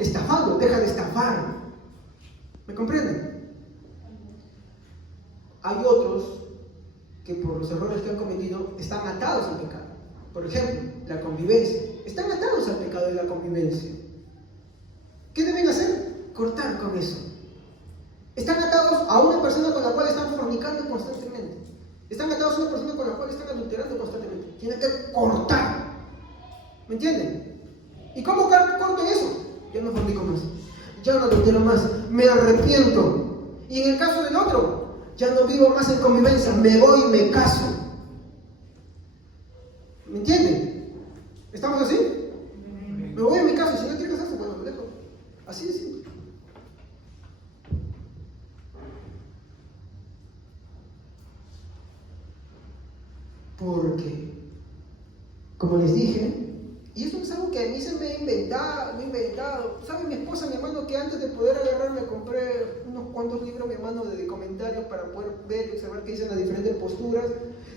estafando, deja de estafar. ¿Me comprenden? Hay otros que por los errores que han cometido están atados al pecado. Por ejemplo, la convivencia. Están atados al pecado de la convivencia. ¿Qué deben hacer? Cortar con eso. Están atados a una persona con la cual están fornicando constantemente. Están atados a una persona con la cual están adulterando constantemente. Tienen que cortar. ¿Me entienden? ¿Y cómo corto eso? Ya no fornico más. Ya no adultero más. Me arrepiento. Y en el caso del otro, ya no vivo más en convivencia. Me voy y me caso. ¿Me entienden? ¿Estamos así? Me voy y me caso. Y si no quiere casarse, bueno, lo dejo. Así de simple. Porque, como les dije, y esto es algo que a mí se me ha inventado. ¿Sabe mi esposa, mi hermano, que antes de poder agarrar me compré unos cuantos libros, mi hermano, de comentarios para poder ver y observar qué dicen las diferentes posturas?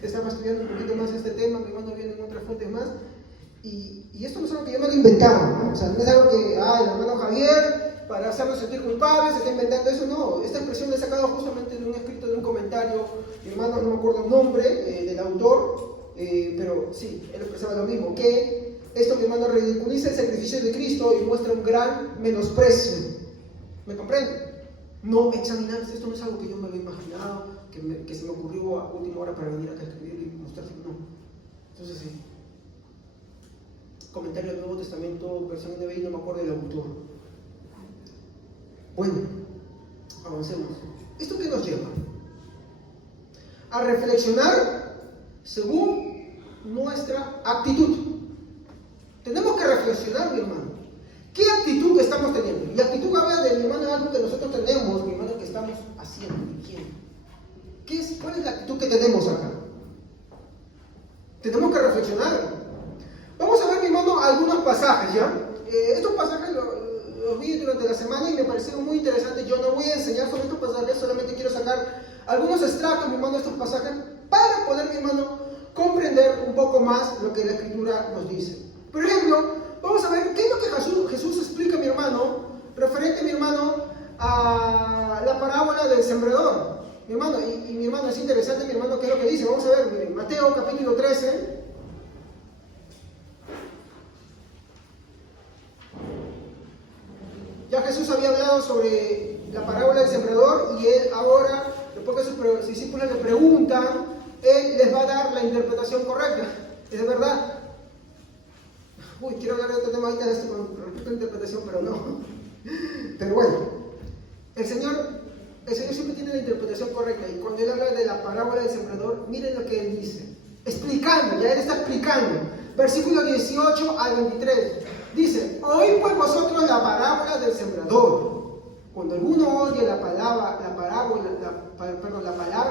Estaba estudiando un poquito más este tema, mi hermano viene en otras fuentes más. Y esto no es algo que yo me lo inventaron, ¿no? O sea, no es algo que, el hermano Javier, para hacernos sentir culpables, se está inventando eso, no. Esta expresión la he sacado justamente de un escrito, de un comentario, mi hermano, no me acuerdo el nombre del autor, pero sí, él expresaba lo mismo, que esto, mi hermano, ridiculiza el sacrificio de Cristo y muestra un gran menosprecio. ¿Me comprende? No examinarse, esto no es algo que yo me lo he imaginado, que se me ocurrió a última hora para venir acá a escribir y mostrarse, no. Entonces sí. Comentario del Nuevo Testamento, versión NBI, no me acuerdo del autor. Bueno, avancemos. ¿Esto qué nos lleva? A reflexionar según nuestra actitud. Tenemos que reflexionar, mi hermano. ¿Qué actitud estamos teniendo? Y la actitud habla de, mi hermano, algo que nosotros tenemos, mi hermano, que estamos haciendo. ¿Cuál es la actitud que tenemos acá? Tenemos que reflexionar. Vamos a ver, mi hermano, algunos pasajes, ¿ya? Estos pasajes los vi durante la semana y me parecieron muy interesantes. Yo no voy a enseñar sobre estos pasajes, solamente quiero sacar algunos extractos, mi hermano, de estos pasajes para poder, mi hermano, comprender un poco más lo que la Escritura nos dice. Por ejemplo, vamos a ver qué es lo que Jesús explica, mi hermano, referente, mi hermano, a la parábola del sembrador. Mi hermano, y mi hermano, es interesante, mi hermano, qué es lo que dice. Vamos a ver, miren, Mateo capítulo 13. Ya Jesús había hablado sobre la parábola del sembrador y él ahora, después que sus discípulos le preguntan, él les va a dar la interpretación correcta. Es de verdad. Uy, quiero hablar de otro tema ahorita con respecto a la interpretación, pero no. Pero bueno, el Señor siempre tiene la interpretación correcta, y cuando él habla de la parábola del sembrador, miren lo que él dice, explicando, ya él está explicando, versículo 18 al 23, dice: oíd pues vosotros la parábola del sembrador. Cuando alguno oye la palabra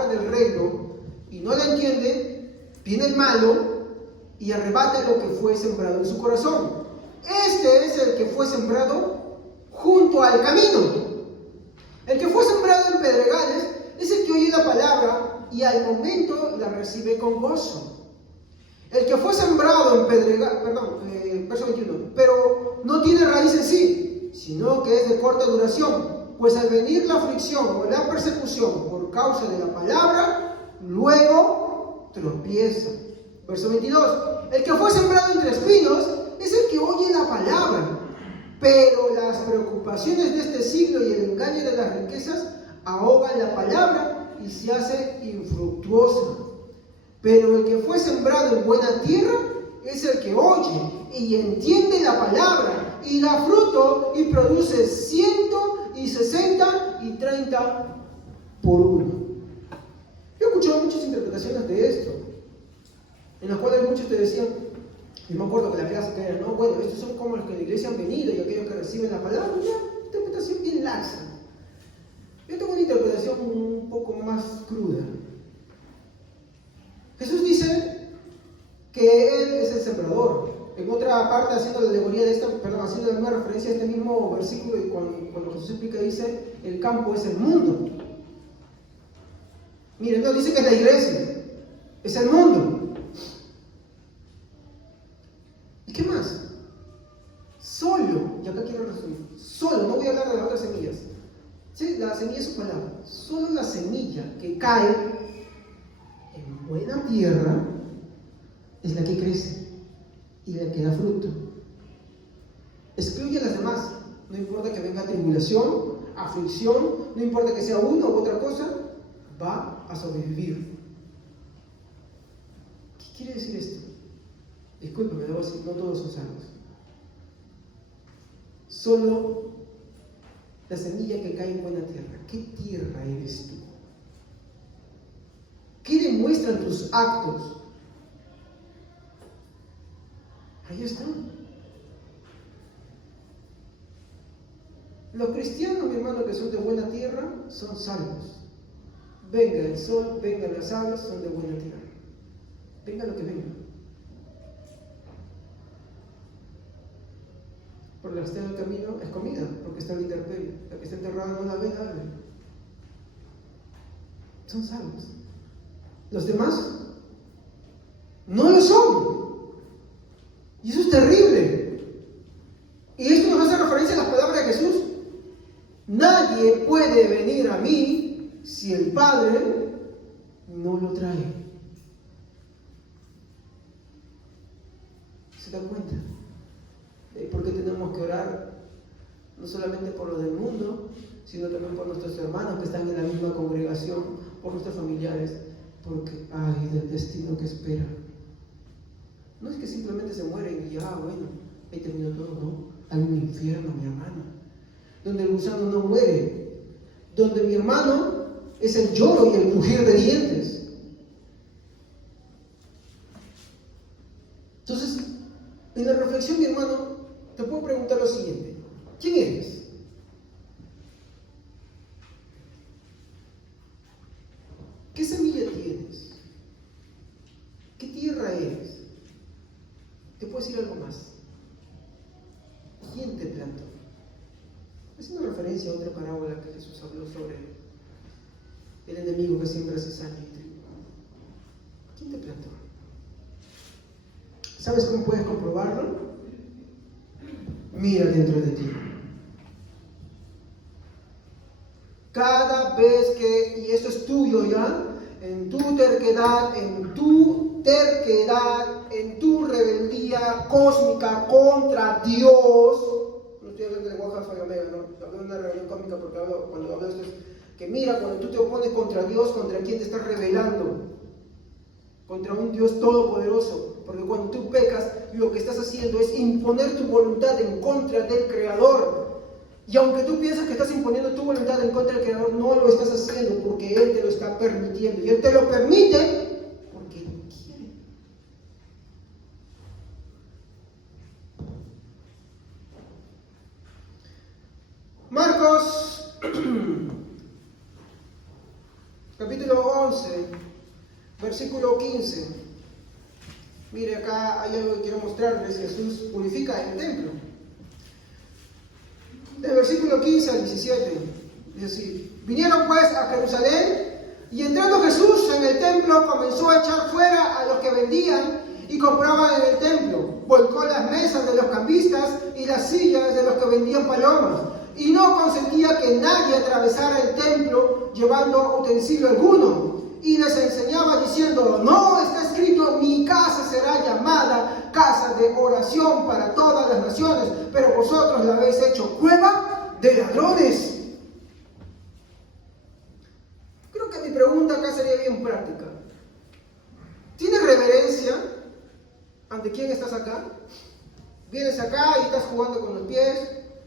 del reino y no la entiende, viene el malo y arrebata lo que fue sembrado en su corazón. Este es el que fue sembrado junto al camino. El que fue sembrado en pedregales es el que oye la palabra y al momento la recibe con gozo. El que fue sembrado en pedregales, verso 21, pero no tiene raíz en sí, sino que es de corta duración, pues al venir la aflicción o la persecución por causa de la palabra, luego tropieza. Verso 22, el que fue sembrado entre espinos es el que oye la palabra, pero las preocupaciones de este siglo y el engaño de las riquezas ahogan la palabra y se hace infructuosa. Pero el que fue sembrado en buena tierra es el que oye y entiende la palabra y da fruto y produce 100 y 60 y 30 por uno. Yo he escuchado muchas interpretaciones de esto, en las cuales muchos te decían, y me acuerdo que la clase que era, no, bueno, estos son como los que en la iglesia han venido y aquellos que reciben la palabra, una interpretación bien laxa. Yo tengo una interpretación un poco más cruda. Jesús dice que Él es el sembrador. En otra parte, haciendo la alegoría de esta, haciendo la misma referencia a este mismo versículo, y cuando Jesús explica, dice, el campo es el mundo. Miren, no dice que es la iglesia, es el mundo. ¿Y qué más? Solo, y acá quiero resumir, solo, no voy a hablar de las otras semillas. Sí, la semilla es su palabra. Solo la semilla que cae en buena tierra es la que crece y la que da fruto. Excluye a las demás. No importa que venga tribulación, aflicción, no importa que sea una u otra cosa, va a sobrevivir. ¿Qué quiere decir esto? Discúlpeme, debo decir, no todos son salvos. Solo la semilla que cae en buena tierra. ¿Qué tierra eres tú? ¿Qué demuestran tus actos? Ahí está. Los cristianos, mi hermano, que son de buena tierra, son salvos. Venga el sol, venga las aves, son de buena tierra. Venga lo que venga. Por la que está en el camino es comida, porque está en la intemperie. La que está enterrada no la ve nadie. Son salvos. Los demás no lo son. Y eso es terrible. Y esto nos hace referencia a las palabras de Jesús. Nadie puede venir a mí si el Padre no lo trae. ¿Se dan cuenta? ¿Por qué tenemos que orar? No solamente por los del mundo, sino también por nuestros hermanos que están en la misma congregación, por nuestros familiares, porque ay del destino que espera. No es que simplemente se mueren y ya, bueno, ahí terminó todo, no. Hay un infierno, mi hermano, donde el gusano no muere, donde mi hermano es el lloro y el crujir de dientes. Entonces, en la reflexión, mi hermano, te puedo preguntar lo siguiente: ¿quién eres? ¿Qué semilla tienes? ¿Qué tierra eres? Te puedo decir algo más. ¿Quién te plantó? Es una referencia a otra parábola que Jesús habló sobre el enemigo que siembra cizaña y trigo. ¿Quién te plantó? ¿Sabes cómo puedes comprobarlo? Mira dentro de ti. Cada vez que, y esto es tuyo ya, en tu terquedad, en tu rebeldía cósmica contra Dios, no estoy hablando de lenguaje alfa y omega, no hablo de una reunión cómica porque cuando hablo de esto es que mira, cuando tú te opones contra Dios, ¿contra quién te estás rebelando? Contra un Dios todopoderoso. Porque cuando tú pecas, lo que estás haciendo es imponer tu voluntad en contra del Creador. Y aunque tú piensas que estás imponiendo tu voluntad en contra del Creador, no lo estás haciendo porque Él te lo está permitiendo. Y Él te lo permite porque Él quiere. Marcos, capítulo 11, versículo 15. Mire, acá hay algo que quiero mostrarles. Jesús purifica el templo. Del versículo 15 al 17, dice así: vinieron pues a Jerusalén, y entrando Jesús en el templo comenzó a echar fuera a los que vendían y compraban en el templo. Volcó las mesas de los cambistas y las sillas de los que vendían palomas, y no consentía que nadie atravesara el templo llevando utensilio alguno. Y les enseñaba diciendo: no está escrito, mi casa será llamada casa de oración para todas las naciones, pero vosotros la habéis hecho cueva de ladrones. Creo que mi pregunta acá sería bien práctica. ¿Tienes reverencia ante quién estás acá? ¿Vienes acá y estás jugando con los pies?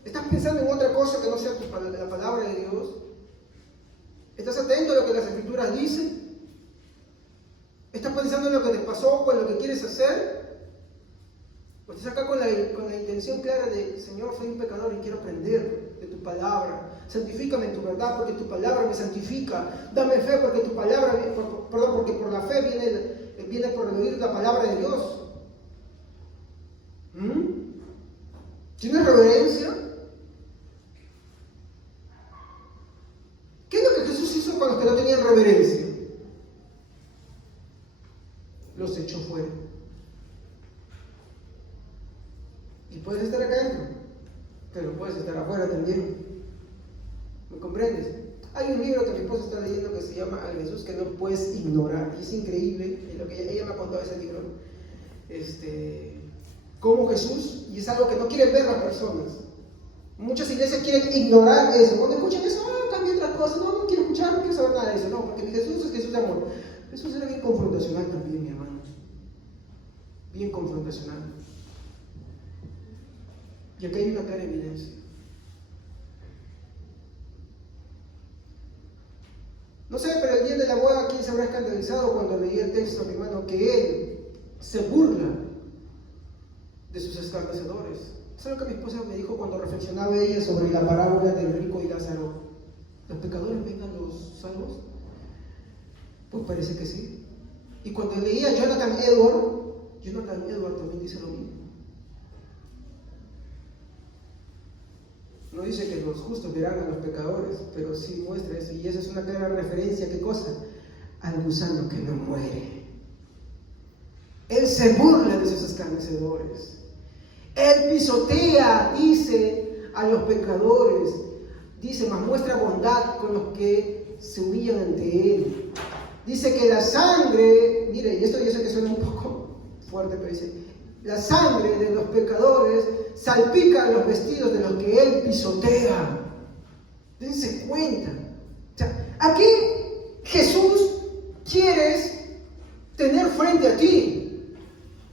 ¿Estás pensando en otra cosa que no sea la palabra de Dios? ¿Estás atento a lo que las Escrituras dicen? ¿Estás pensando en lo que te pasó o en lo que quieres hacer? ¿O estás acá con la intención clara de: Señor, soy un pecador y quiero aprender de tu palabra? Santifícame en tu verdad, porque tu palabra me santifica. Dame fe, porque tu palabra, porque por la fe viene por el oír la palabra de Dios. ¿Tienes reverencia? ¿Qué es lo que Jesús hizo con los que no tenían reverencia? Los echó fuera. Y puedes estar acá adentro, pero puedes estar afuera también. ¿Me comprendes? Hay un libro que mi esposa está leyendo que se llama Al Jesús que no puedes ignorar. Y es increíble lo que ella me ha contado de ese libro. Como Jesús, y es algo que no quieren ver las personas. Muchas iglesias quieren ignorar eso. Cuando escuchan eso, cambia otra cosa. No quiero escuchar, no quiero saber nada de eso. No, porque mi Jesús es Jesús de amor. Jesús era bien confrontacional también, mi hermano. Bien confrontacional. Y acá hay una clara evidencia. No sé, pero el día de la boda, ¿quién se habrá escandalizado cuando leí el texto, mi hermano? Que él se burla de sus escarnecedores. ¿Sabes lo que mi esposa me dijo cuando reflexionaba ella sobre la parábola del rico y Lázaro? ¿Los pecadores ven a los salvos? Pues parece que sí. Y cuando leía Jonathan Edwards también dice lo mismo. No dice que los justos verán a los pecadores, pero sí muestra eso. Y esa es una clara referencia. ¿Qué cosa? Al gusano que no muere. Él se burla de sus escarnecedores. Él pisotea, dice, a los pecadores. Dice, mas muestra bondad con los que se humillan ante Él. Dice que la sangre, mire, y esto yo sé que suena un poco fuerte, pero dice: la sangre de los pecadores salpica los vestidos de los que Él pisotea. Dense cuenta. O sea, ¿a qué Jesús quieres tener frente a ti?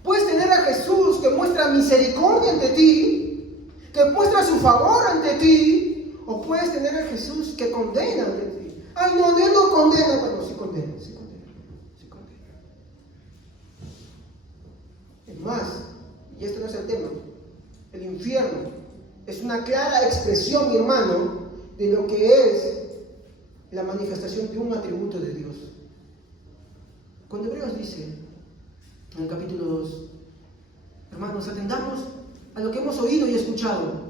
Puedes tener a Jesús que muestra misericordia ante ti, que muestra su favor ante ti, o puedes tener a Jesús que condena ante ti. Ay, no, Él no condena, pero sí condena. Es más, y esto no es el tema, el infierno es una clara expresión, mi hermano, de lo que es la manifestación de un atributo de Dios. Cuando Hebreos dice, en el capítulo 2, hermanos, atendamos a lo que hemos oído y escuchado.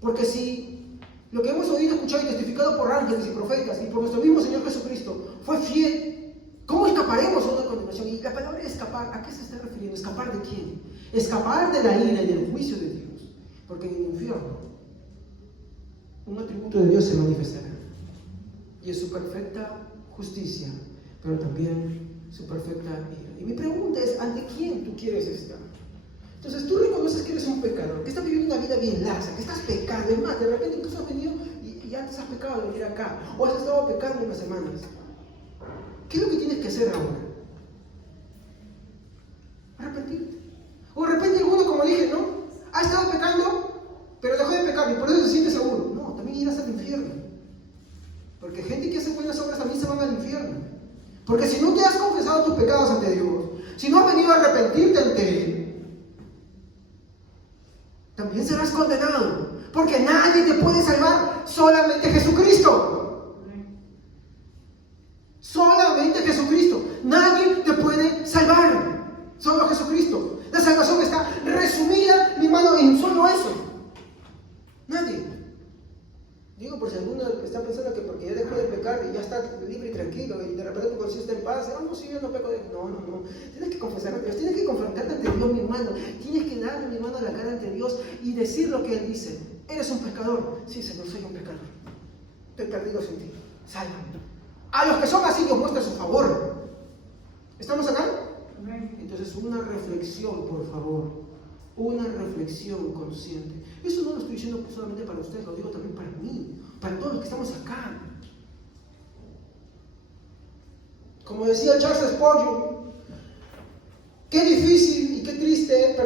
Porque si lo que hemos oído, escuchado y testificado por ángeles y profetas y por nuestro mismo Señor Jesucristo fue fiel, ¿cómo escaparemos a una condenación? Y la palabra escapar, ¿a qué se está refiriendo? ¿Escapar de quién? Escapar de la ira y del juicio de Dios. Porque en el infierno un atributo de Dios se manifestará. Y es su perfecta justicia, pero también su perfecta ira. Y mi pregunta es, ¿ante quién tú quieres estar? Entonces tú reconoces que eres un pecador, que estás viviendo una vida bien laxa, que estás pecando. Es más, de repente incluso has venido y antes has pecado de venir acá, o has estado pecando unas semanas. ¿Qué es lo que tienes que hacer ahora? Arrepentirte. O de repente alguno, como dije, ¿no? Ha estado pecando, pero dejó de pecar y por eso se siente seguro. No, también irás al infierno. Porque gente que hace buenas obras también se van al infierno. Porque si no te has confesado tus pecados ante Dios, si no has venido a arrepentirte ante Él, también serás condenado. Porque nadie te puede salvar, solamente Jesucristo. Solamente Jesucristo. Nadie te puede salvar. Solo Jesucristo. La salvación está resumida, mi hermano, en solo eso. Nadie. Digo, por si alguno está pensando que porque ya dejó de pecar y ya está libre y tranquilo y de repente tu conciencia está en paz, no, sí, yo no peco de... No. Tienes que confesar a Dios, tienes que confrontarte ante Dios, mi hermano. Tienes que darle, mi hermano, la cara ante Dios y decir lo que Él dice. ¿Eres un pecador? Sí, Señor, soy un pecador. Estoy perdido sin ti. Sálvame. A los que son así, Dios muestra su favor. ¿Estamos acá? Entonces, una reflexión, por favor. Una reflexión consciente. Eso no lo estoy diciendo solamente para ustedes, lo digo también para mí, para todos los que estamos acá. Como decía Charles Spurgeon, qué difícil y qué triste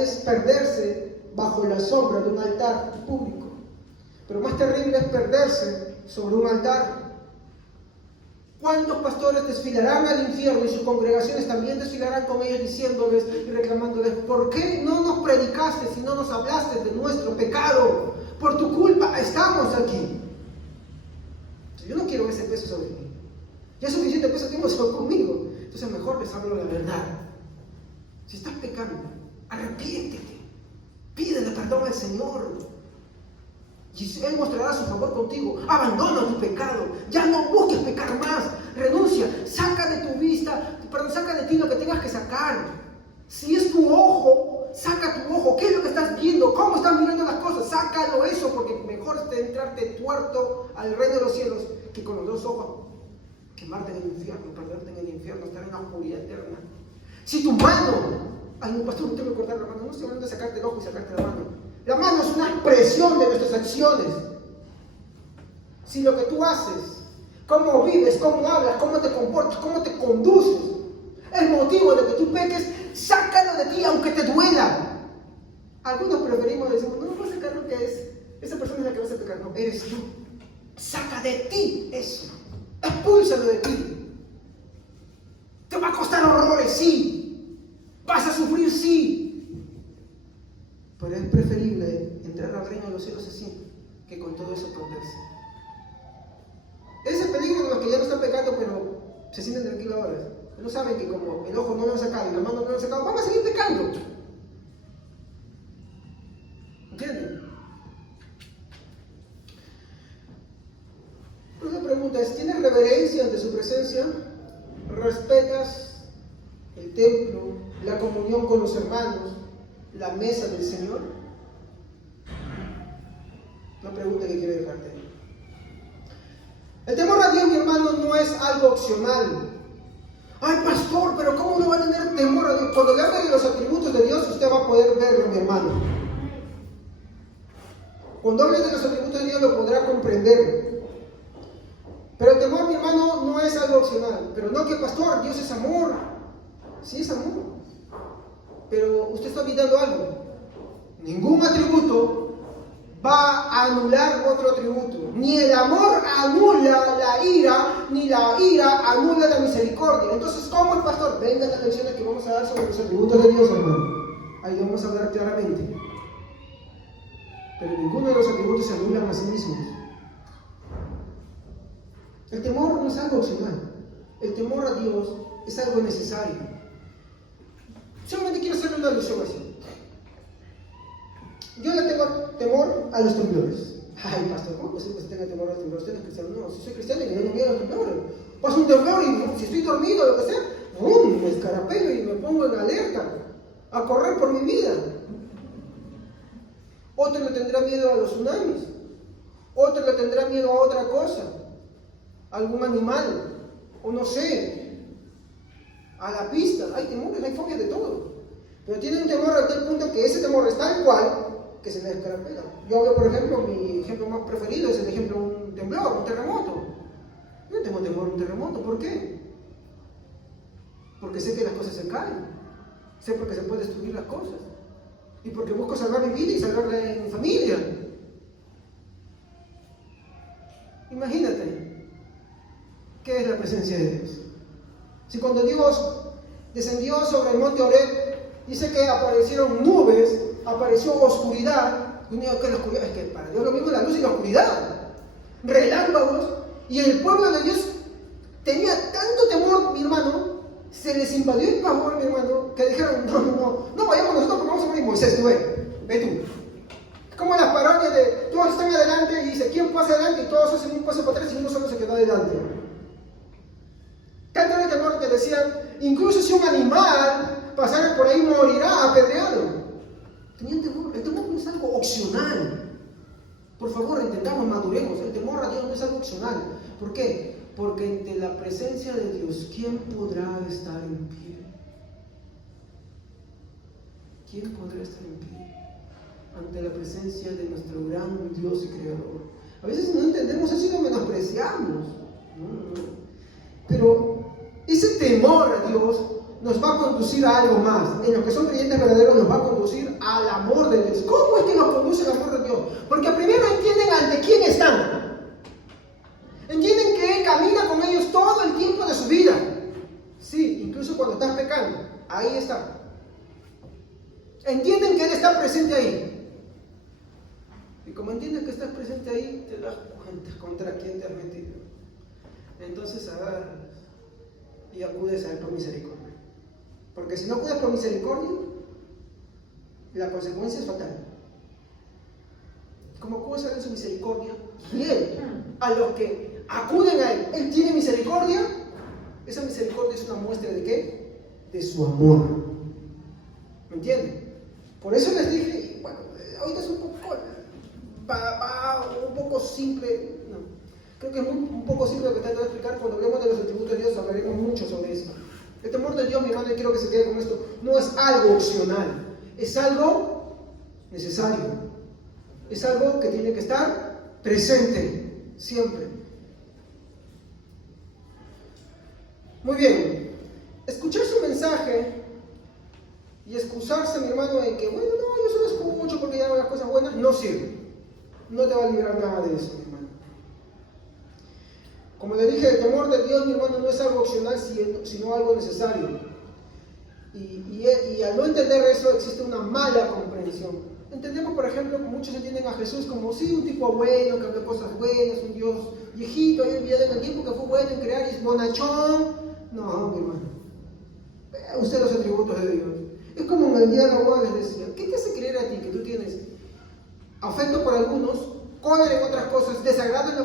es perderse bajo la sombra de un altar público. Pero más terrible es perderse sobre un altar. ¿Cuántos pastores desfilarán al infierno y sus congregaciones también desfilarán con ellos diciéndoles y reclamándoles: ¿por qué no nos predicaste si no nos hablaste de nuestro pecado? Por tu culpa estamos aquí. Yo no quiero ese peso sobre mí. Ya es suficiente peso tengo sobre conmigo. Entonces mejor les hablo la verdad. Si estás pecando, arrepiéntete. Pídele perdón al Señor. Y Él mostrará su favor contigo. Abandona tu pecado. Ya no busques pecar más. Renuncia. Saca de tu vista, saca de ti lo que tengas que sacar. Si es tu ojo, saca tu ojo. ¿Qué es lo que estás viendo? ¿Cómo estás mirando las cosas? Sácalo eso, porque mejor es entrarte tuerto al reino de los cielos que con los dos ojos quemarte en el infierno, perderte en el infierno, estar en la oscuridad eterna. Si tu mano... Ay, no, pastor, no tengo que cortar la mano. No estoy hablando de sacarte el ojo y sacarte la mano. La mano es una expresión de nuestras acciones. Si lo que tú haces, cómo vives, cómo hablas, cómo te comportas, cómo te conduces, el motivo de que tú peques, sácalo de ti aunque te duela. Algunos preferimos decir: no voy a sacar lo que es. Esa persona es la que vas a pecar. No, eres tú. Saca de ti eso. Expúlsalo de ti. Te va a costar horrores, sí. Vas a sufrir, sí. Pero es preferible entrar al reino de los cielos así, que con todo eso perderse. Ese peligro de los que ya no están pecando, pero se sienten tranquilos ahora. No saben que como el ojo no lo han sacado y la mano no lo han sacado, van a seguir pecando. ¿Entienden? Entonces la pregunta es: ¿tienes reverencia ante su presencia? ¿Respetas el templo, la comunión con los hermanos, la mesa del Señor? Una pregunta que quiero dejarte ahí. El temor a Dios, mi hermano, no es algo opcional. Ay, pastor, pero ¿cómo no va a tener temor a Dios? Cuando le hable de los atributos de Dios, usted va a poder verlo, mi hermano. Cuando hable de los atributos de Dios, lo podrá comprender. Pero el temor, mi hermano, no es algo opcional. Pero no que, pastor, Dios es amor. Sí es amor. Pero usted está olvidando algo. Ningún atributo va a anular otro atributo. Ni el amor anula la ira, ni la ira anula la misericordia. Entonces, ¿cómo el pastor? Venga las lecciones que vamos a dar sobre los atributos de Dios, hermano. Ahí vamos a hablar claramente. Pero ninguno de los atributos se anulan a sí mismos. El temor no es algo opcional. El temor a Dios es algo necesario. Solamente quiero hacerle una alusión así. Yo le tengo temor a los temblores. Ay, pastor, ¿cómo es posible que tenga temor a los temblores? ¿Usted no es cristiano? No, si soy cristiano y no tengo miedo a los temblores. Pasa un temblor y si estoy dormido o lo que sea, ¡bum!, me escarapelo y me pongo en alerta a correr por mi vida. Otro le tendrá miedo a los tsunamis. Otro le tendrá miedo a otra cosa. Algún animal. O no sé. A la pista. Hay temores, hay fobias de todo. Pero tienen un temor a tal punto que ese temor es tal cual que se les escarapela. Yo hablo, por ejemplo, mi ejemplo más preferido es el ejemplo de un temblor, un terremoto. Yo no tengo temor a un terremoto, ¿por qué? Porque sé que las cosas se caen, sé porque se pueden destruir las cosas, y porque busco salvar mi vida y salvarla en mi familia. Imagínate, ¿qué es la presencia de Dios? Si cuando Dios descendió sobre el monte Horeb, dice que aparecieron nubes, apareció oscuridad. ¿Qué es la oscuridad? Es que para Dios lo mismo es la luz y la oscuridad. Relámpagos. Y el pueblo de Dios tenía tanto temor, mi hermano, se les invadió el pavor, mi hermano, que dijeron, no vayamos nosotros porque vamos a morir. Moisés, tú ve tú. Es como las parodias de todos están adelante y dice, ¿quién pasa adelante? Y todos hacen un paso para atrás y uno solo se quedó adelante. Tanto era el temor que decían, incluso si un animal pasara por ahí morirá apedreado. Tenían temor. El temor no es algo opcional. Por favor, entendamos, maduremos. El temor a Dios no es algo opcional. ¿Por qué? Porque ante la presencia de Dios, ¿quién podrá estar en pie? ¿Quién podrá estar en pie? Ante la presencia de nuestro gran Dios y Creador. A veces no entendemos eso y lo menospreciamos. Pero ese temor a Dios nos va a conducir a algo más. En los que son creyentes verdaderos nos va a conducir al amor de Dios. ¿Cómo es que nos conduce el amor de Dios? Porque primero entienden ante quién están. Entienden que Él camina con ellos todo el tiempo de su vida. Sí, incluso cuando estás pecando, ahí está. Entienden que Él está presente ahí. Y como entiendes que estás presente ahí, te das cuenta contra quién te has metido. Entonces agarras y acudes a Él por misericordia. Porque si no acudes por misericordia, la consecuencia es fatal. Como acudes a Él en su misericordia, y Él, a los que acuden a Él tiene misericordia, esa misericordia es una muestra de ¿qué? De su amor. ¿Me entienden? Por eso les dije, bueno, ahorita es un poco simple, no, creo que es un poco simple lo que trato de explicar. Cuando hablemos de los atributos de Dios hablaremos mucho sobre eso. El temor de Dios, mi hermano, y quiero que se quede con esto, no es algo opcional, es algo necesario, es algo que tiene que estar presente siempre. Muy bien, escuchar su mensaje y excusarse, mi hermano, de que, bueno, no, yo solo escucho porque ya hago las cosas buenas, no sirve. No te va a liberar nada de eso, mi hermano. Como le dije, el temor de Dios, mi hermano, no es algo opcional, sino algo necesario. Y al no entender eso, existe una mala comprensión. Entendemos, por ejemplo, que muchos entienden a Jesús como, sí, un tipo bueno, que hace cosas buenas, un Dios viejito, ahí olvidado en el tiempo que fue bueno en crear y es bonachón. No, mi hermano. Vea usted los atributos de Dios. Es como en el diálogo les decía, ¿qué te hace creer a ti que tú tienes afecto por algunos, cólera en otras cosas, desagrado en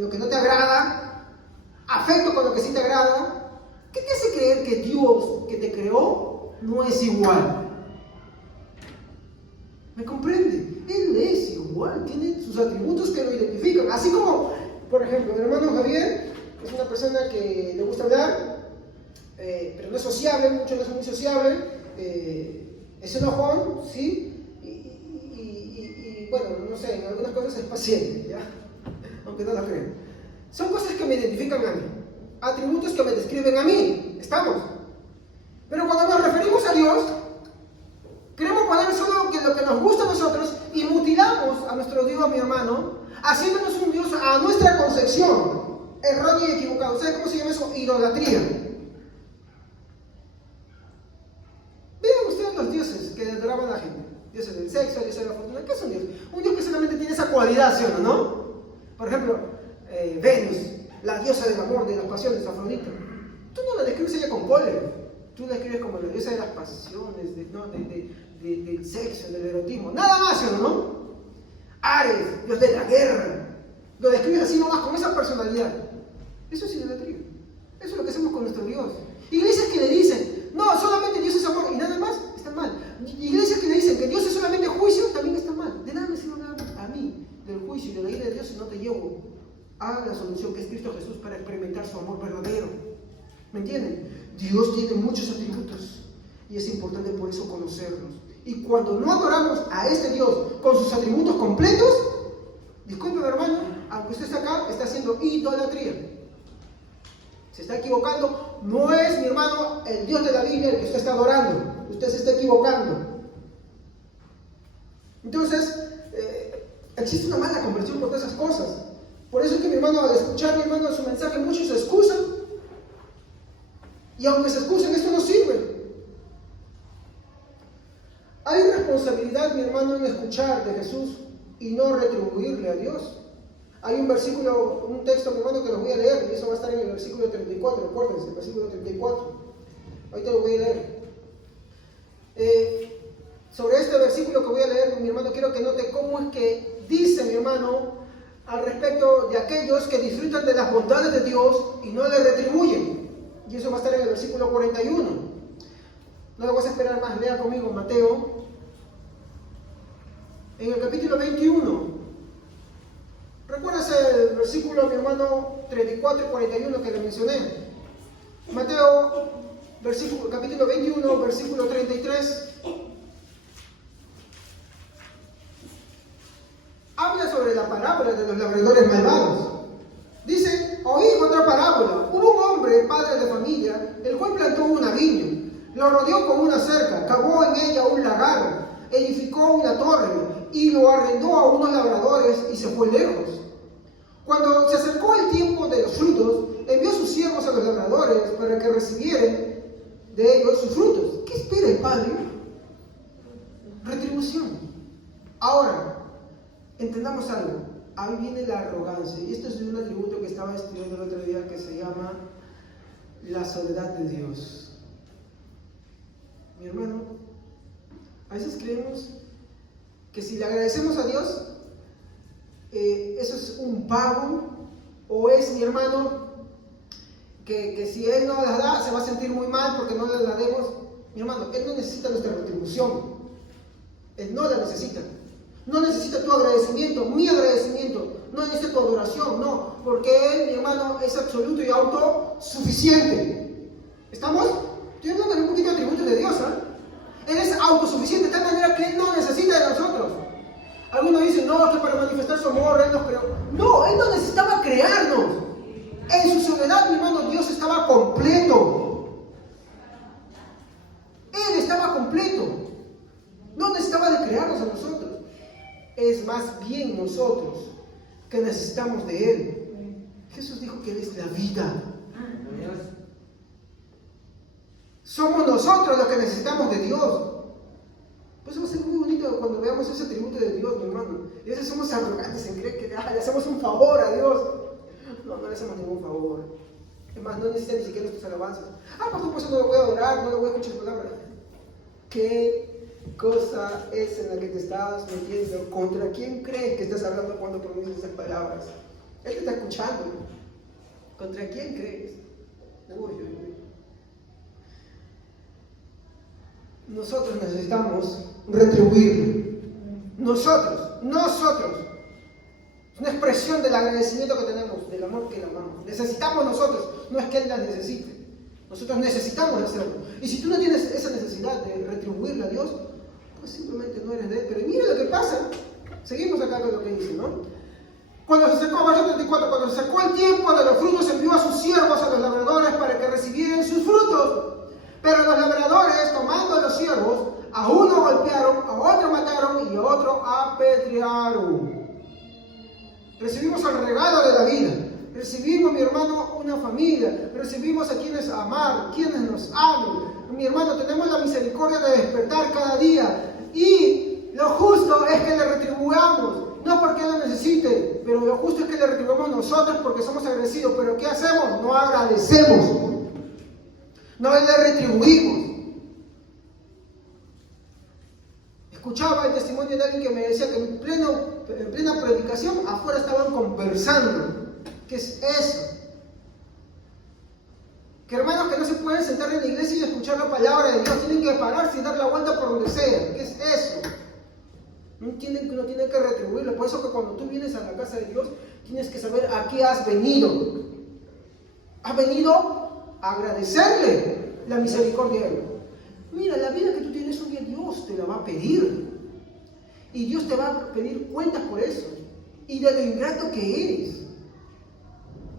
lo que no te agrada, afecto con lo que sí te agrada? ¿Qué te hace creer que Dios que te creó no es igual? ¿Me comprende? Él es igual, tiene sus atributos que lo identifican. Así como, por ejemplo, mi hermano Javier es una persona que le gusta hablar, pero no es sociable, mucho no es muy sociable, es enojón, ¿sí? Y bueno, no sé, en algunas cosas es paciente, ¿ya? Aunque no lo crean. Son cosas que me identifican a mí, atributos que me describen a mí, ¿estamos? Pero cuando nos referimos a Dios, queremos poner solo lo que nos gusta a nosotros y mutilamos a nuestro Dios, mi hermano, haciéndonos un Dios a nuestra concepción, errónea y equivocada. ¿Sabe cómo se llama eso? Idolatría. Vean ustedes los dioses que adoraban a la gente. Dioses del sexo, dioses de la fortuna. ¿Qué es un dios? Un dios que solamente tiene esa cualidad, ¿sí o no? Por ejemplo, Venus, la diosa del amor, de las pasiones, Afrodita. Tú no la describes ella con cólera. Tú la describes como la diosa de las pasiones, del sexo, del erotismo. Nada más, ¿sí o no? Ares, dios de la guerra. Lo describes así nomás, con esa personalidad. Eso es idolatría. Eso es lo que hacemos con nuestro Dios. Iglesias que le dicen, no, solamente Dios es amor y nada más, están mal. Iglesias que le dicen que Dios es solamente juicio, también están mal. De nada me sirve a mí del juicio y de la ira de Dios si no te llevo a la solución que es Cristo Jesús para experimentar su amor verdadero. ¿Me entienden? Dios tiene muchos atributos Y es importante por eso conocerlos. Y cuando no adoramos a este Dios con sus atributos completos, disculpe hermano, aunque usted esté acá, está haciendo idolatría. Se está equivocando. No es, mi hermano, el Dios de la Biblia el que usted está adorando. Usted se está equivocando. Entonces, existe una mala conversión por todas esas cosas. Por eso es que mi hermano, al escuchar mi hermano su mensaje, muchos se excusan. Y aunque se excusen, esto no sirve. Hay responsabilidad, mi hermano, en escuchar de Jesús y no retribuirle a Dios. Hay un versículo, un texto, mi hermano, que lo voy a leer, y eso va a estar en el versículo 34, acuérdense, el versículo 34. Ahorita lo voy a leer. Sobre este versículo que voy a leer, mi hermano, quiero que note cómo es que dice, mi hermano, al respecto de aquellos que disfrutan de las bondades de Dios y no le retribuyen. Y eso va a estar en el versículo 41. No lo vas a esperar más, lea conmigo Mateo. En el capítulo 21. ¿Recuerdas el versículo, mi hermano, 34 y 41 que le mencioné? Mateo, capítulo 21, versículo 33. Habla sobre la parábola de los labradores malvados. Dice, oí otra parábola. Hubo un hombre, padre de familia, el cual plantó una viña, lo rodeó con una cerca, cavó en ella un lagar, edificó una torre y lo arrendó a unos labradores y se fue lejos. Cuando se acercó el tiempo de los frutos, envió sus siervos a los labradores para que recibieran de ellos sus frutos. ¿Qué espera el padre? Retribución. Ahora, entendamos algo. Ahí viene la arrogancia. Y esto es de un atributo que estaba estudiando el otro día que se llama la soledad de Dios. Mi hermano, a veces creemos que si le agradecemos a Dios, eso es un pago, o es, mi hermano, que si Él no las da, se va a sentir muy mal porque no la demos. Mi hermano, Él no necesita nuestra retribución. Él no la necesita. No necesita tu agradecimiento, mi agradecimiento. No necesita tu adoración, no. Porque Él, mi hermano, es absoluto y autosuficiente. ¿Estamos? Estoy hablando de un poquito de atributos de Dios, ¿eh? Él es autosuficiente de tal manera que Él no necesita de nosotros. Algunos dicen, no, que para manifestar su amor Él nos creó. No, Él no necesitaba crearnos. En su soledad, mi hermano, Dios estaba completo. Él estaba completo. No necesitaba de crearnos a nosotros. Es más bien nosotros que necesitamos de Él. Jesús dijo que Él es la vida. Somos nosotros los que necesitamos de Dios. Pues va a ser muy bonito cuando veamos ese atributo de Dios, mi hermano. Y a veces somos arrogantes en creer que le hacemos un favor a Dios. No, no le hacemos ningún favor. Es más, no necesita ni siquiera nuestras alabanzas. Pastor, por eso no lo voy a adorar, no lo voy a escuchar palabras. ¿Qué cosa es en la que te estás metiendo? ¿Contra quién crees que estás hablando cuando pronuncias esas palabras? Él te está escuchando. ¿Contra quién crees? Uy. Nosotros necesitamos retribuirle. Nosotros. Es una expresión del agradecimiento que tenemos, del amor que le amamos. Necesitamos nosotros, no es que Él la necesite. Nosotros necesitamos hacerlo. Y si tú no tienes esa necesidad de retribuirle a Dios, pues simplemente no eres de Él. Pero mira lo que pasa. Seguimos acá con lo que dice, ¿no? Cuando se acercó, verso 34, cuando se acercó el tiempo de los frutos, envió a sus siervos, a los labradores, para que recibieran sus frutos. Pero los labradores, tomando a los siervos, a uno golpearon, a otro mataron y a otro apedrearon. Recibimos el regalo de la vida. Recibimos, mi hermano, una familia. Recibimos a quienes amar, quienes nos amen. Mi hermano, tenemos la misericordia de despertar cada día. Y lo justo es que le retribuyamos. No porque Él lo necesite, pero lo justo es que le retribuamos nosotros porque somos agradecidos. Pero ¿qué hacemos? No agradecemos. No le retribuimos. Escuchaba el testimonio de alguien que me decía que en plena predicación afuera estaban conversando. ¿Qué es eso? Que hermanos que no se pueden sentar en la iglesia y escuchar la palabra de Dios, tienen que pararse y dar la vuelta por donde sea. ¿Qué es eso? No entienden que uno tiene que retribuirlo. Por eso que cuando tú vienes a la casa de Dios, tienes que saber a qué has venido. Has venido a agradecerle la misericordia de Él. Mira, la vida que tú tienes un día Dios te la va a pedir. Y Dios te va a pedir cuentas por eso. Y de lo ingrato que eres.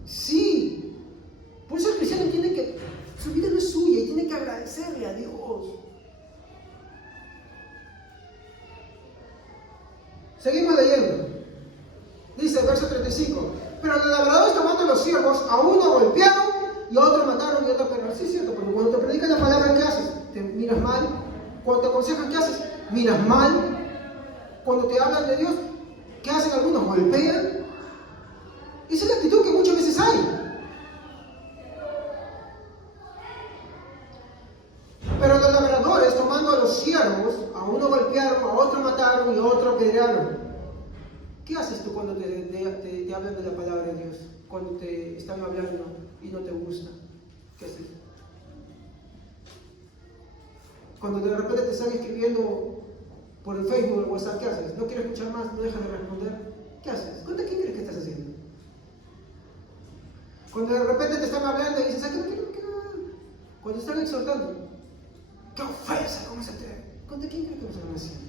Sí. Por eso el cristiano tiene que, su vida no es suya y tiene que agradecerle a Dios. Seguimos leyendo. Dice el verso 35. Pero los labradores tomando los siervos, a uno golpearon y a otro mataron y a otro perdonaron. Sí, es cierto, pero cuando te predican la palabra, ¿qué haces? Te miras mal. Cuando te aconsejan, ¿qué haces? Miras mal. Cuando te hablan de Dios, ¿qué hacen algunos? Golpean. Esa es la actitud que muchas veces hay. Pero los labradores, tomando a los siervos, a uno golpearon, a otro mataron y a otro apedrearon. ¿Qué haces tú cuando te hablan de la palabra de Dios? Cuando te están hablando y no te gusta. ¿Qué haces? Cuando de repente te están escribiendo por el Facebook o el WhatsApp, ¿qué haces? ¿No quieres escuchar más? ¿No dejas de responder? ¿Qué haces? ¿Contra quién crees que estás haciendo? Cuando de repente te están hablando y dices, ¿a qué no quiero? Cuando están exhortando, ¡qué ofensa! ¿Cómo se te...? ¿Contra quién crees que lo están haciendo?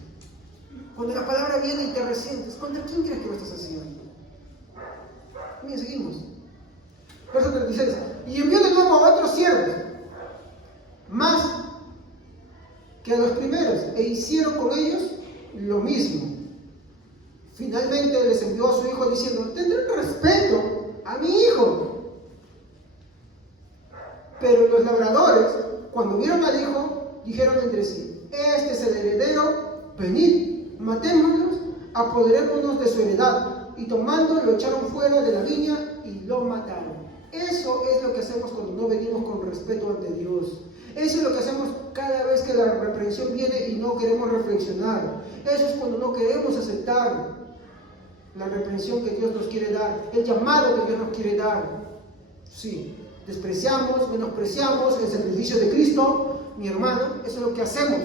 Cuando la palabra viene y te resientes, ¿contra quién crees que lo estás haciendo? Bien, seguimos. Verso 36. Y envió de nuevo a otros siervos, más que a los primeros, e hicieron con ellos lo mismo. Finalmente les envió a su hijo diciendo, tendré respeto a mi hijo. Pero los labradores, cuando vieron al hijo, dijeron entre sí, este es el heredero, venid, matémoslos, apoderémonos de su heredad. Y tomando, lo echaron fuera de la viña y lo mataron. Eso es lo que hacemos cuando no venimos con respeto ante Dios. Eso es lo que hacemos cada vez que la reprensión viene y no queremos reflexionar. Eso es cuando no queremos aceptar la reprensión que Dios nos quiere dar, el llamado que Dios nos quiere dar. Sí, despreciamos, menospreciamos el sacrificio de Cristo, mi hermano, eso es lo que hacemos.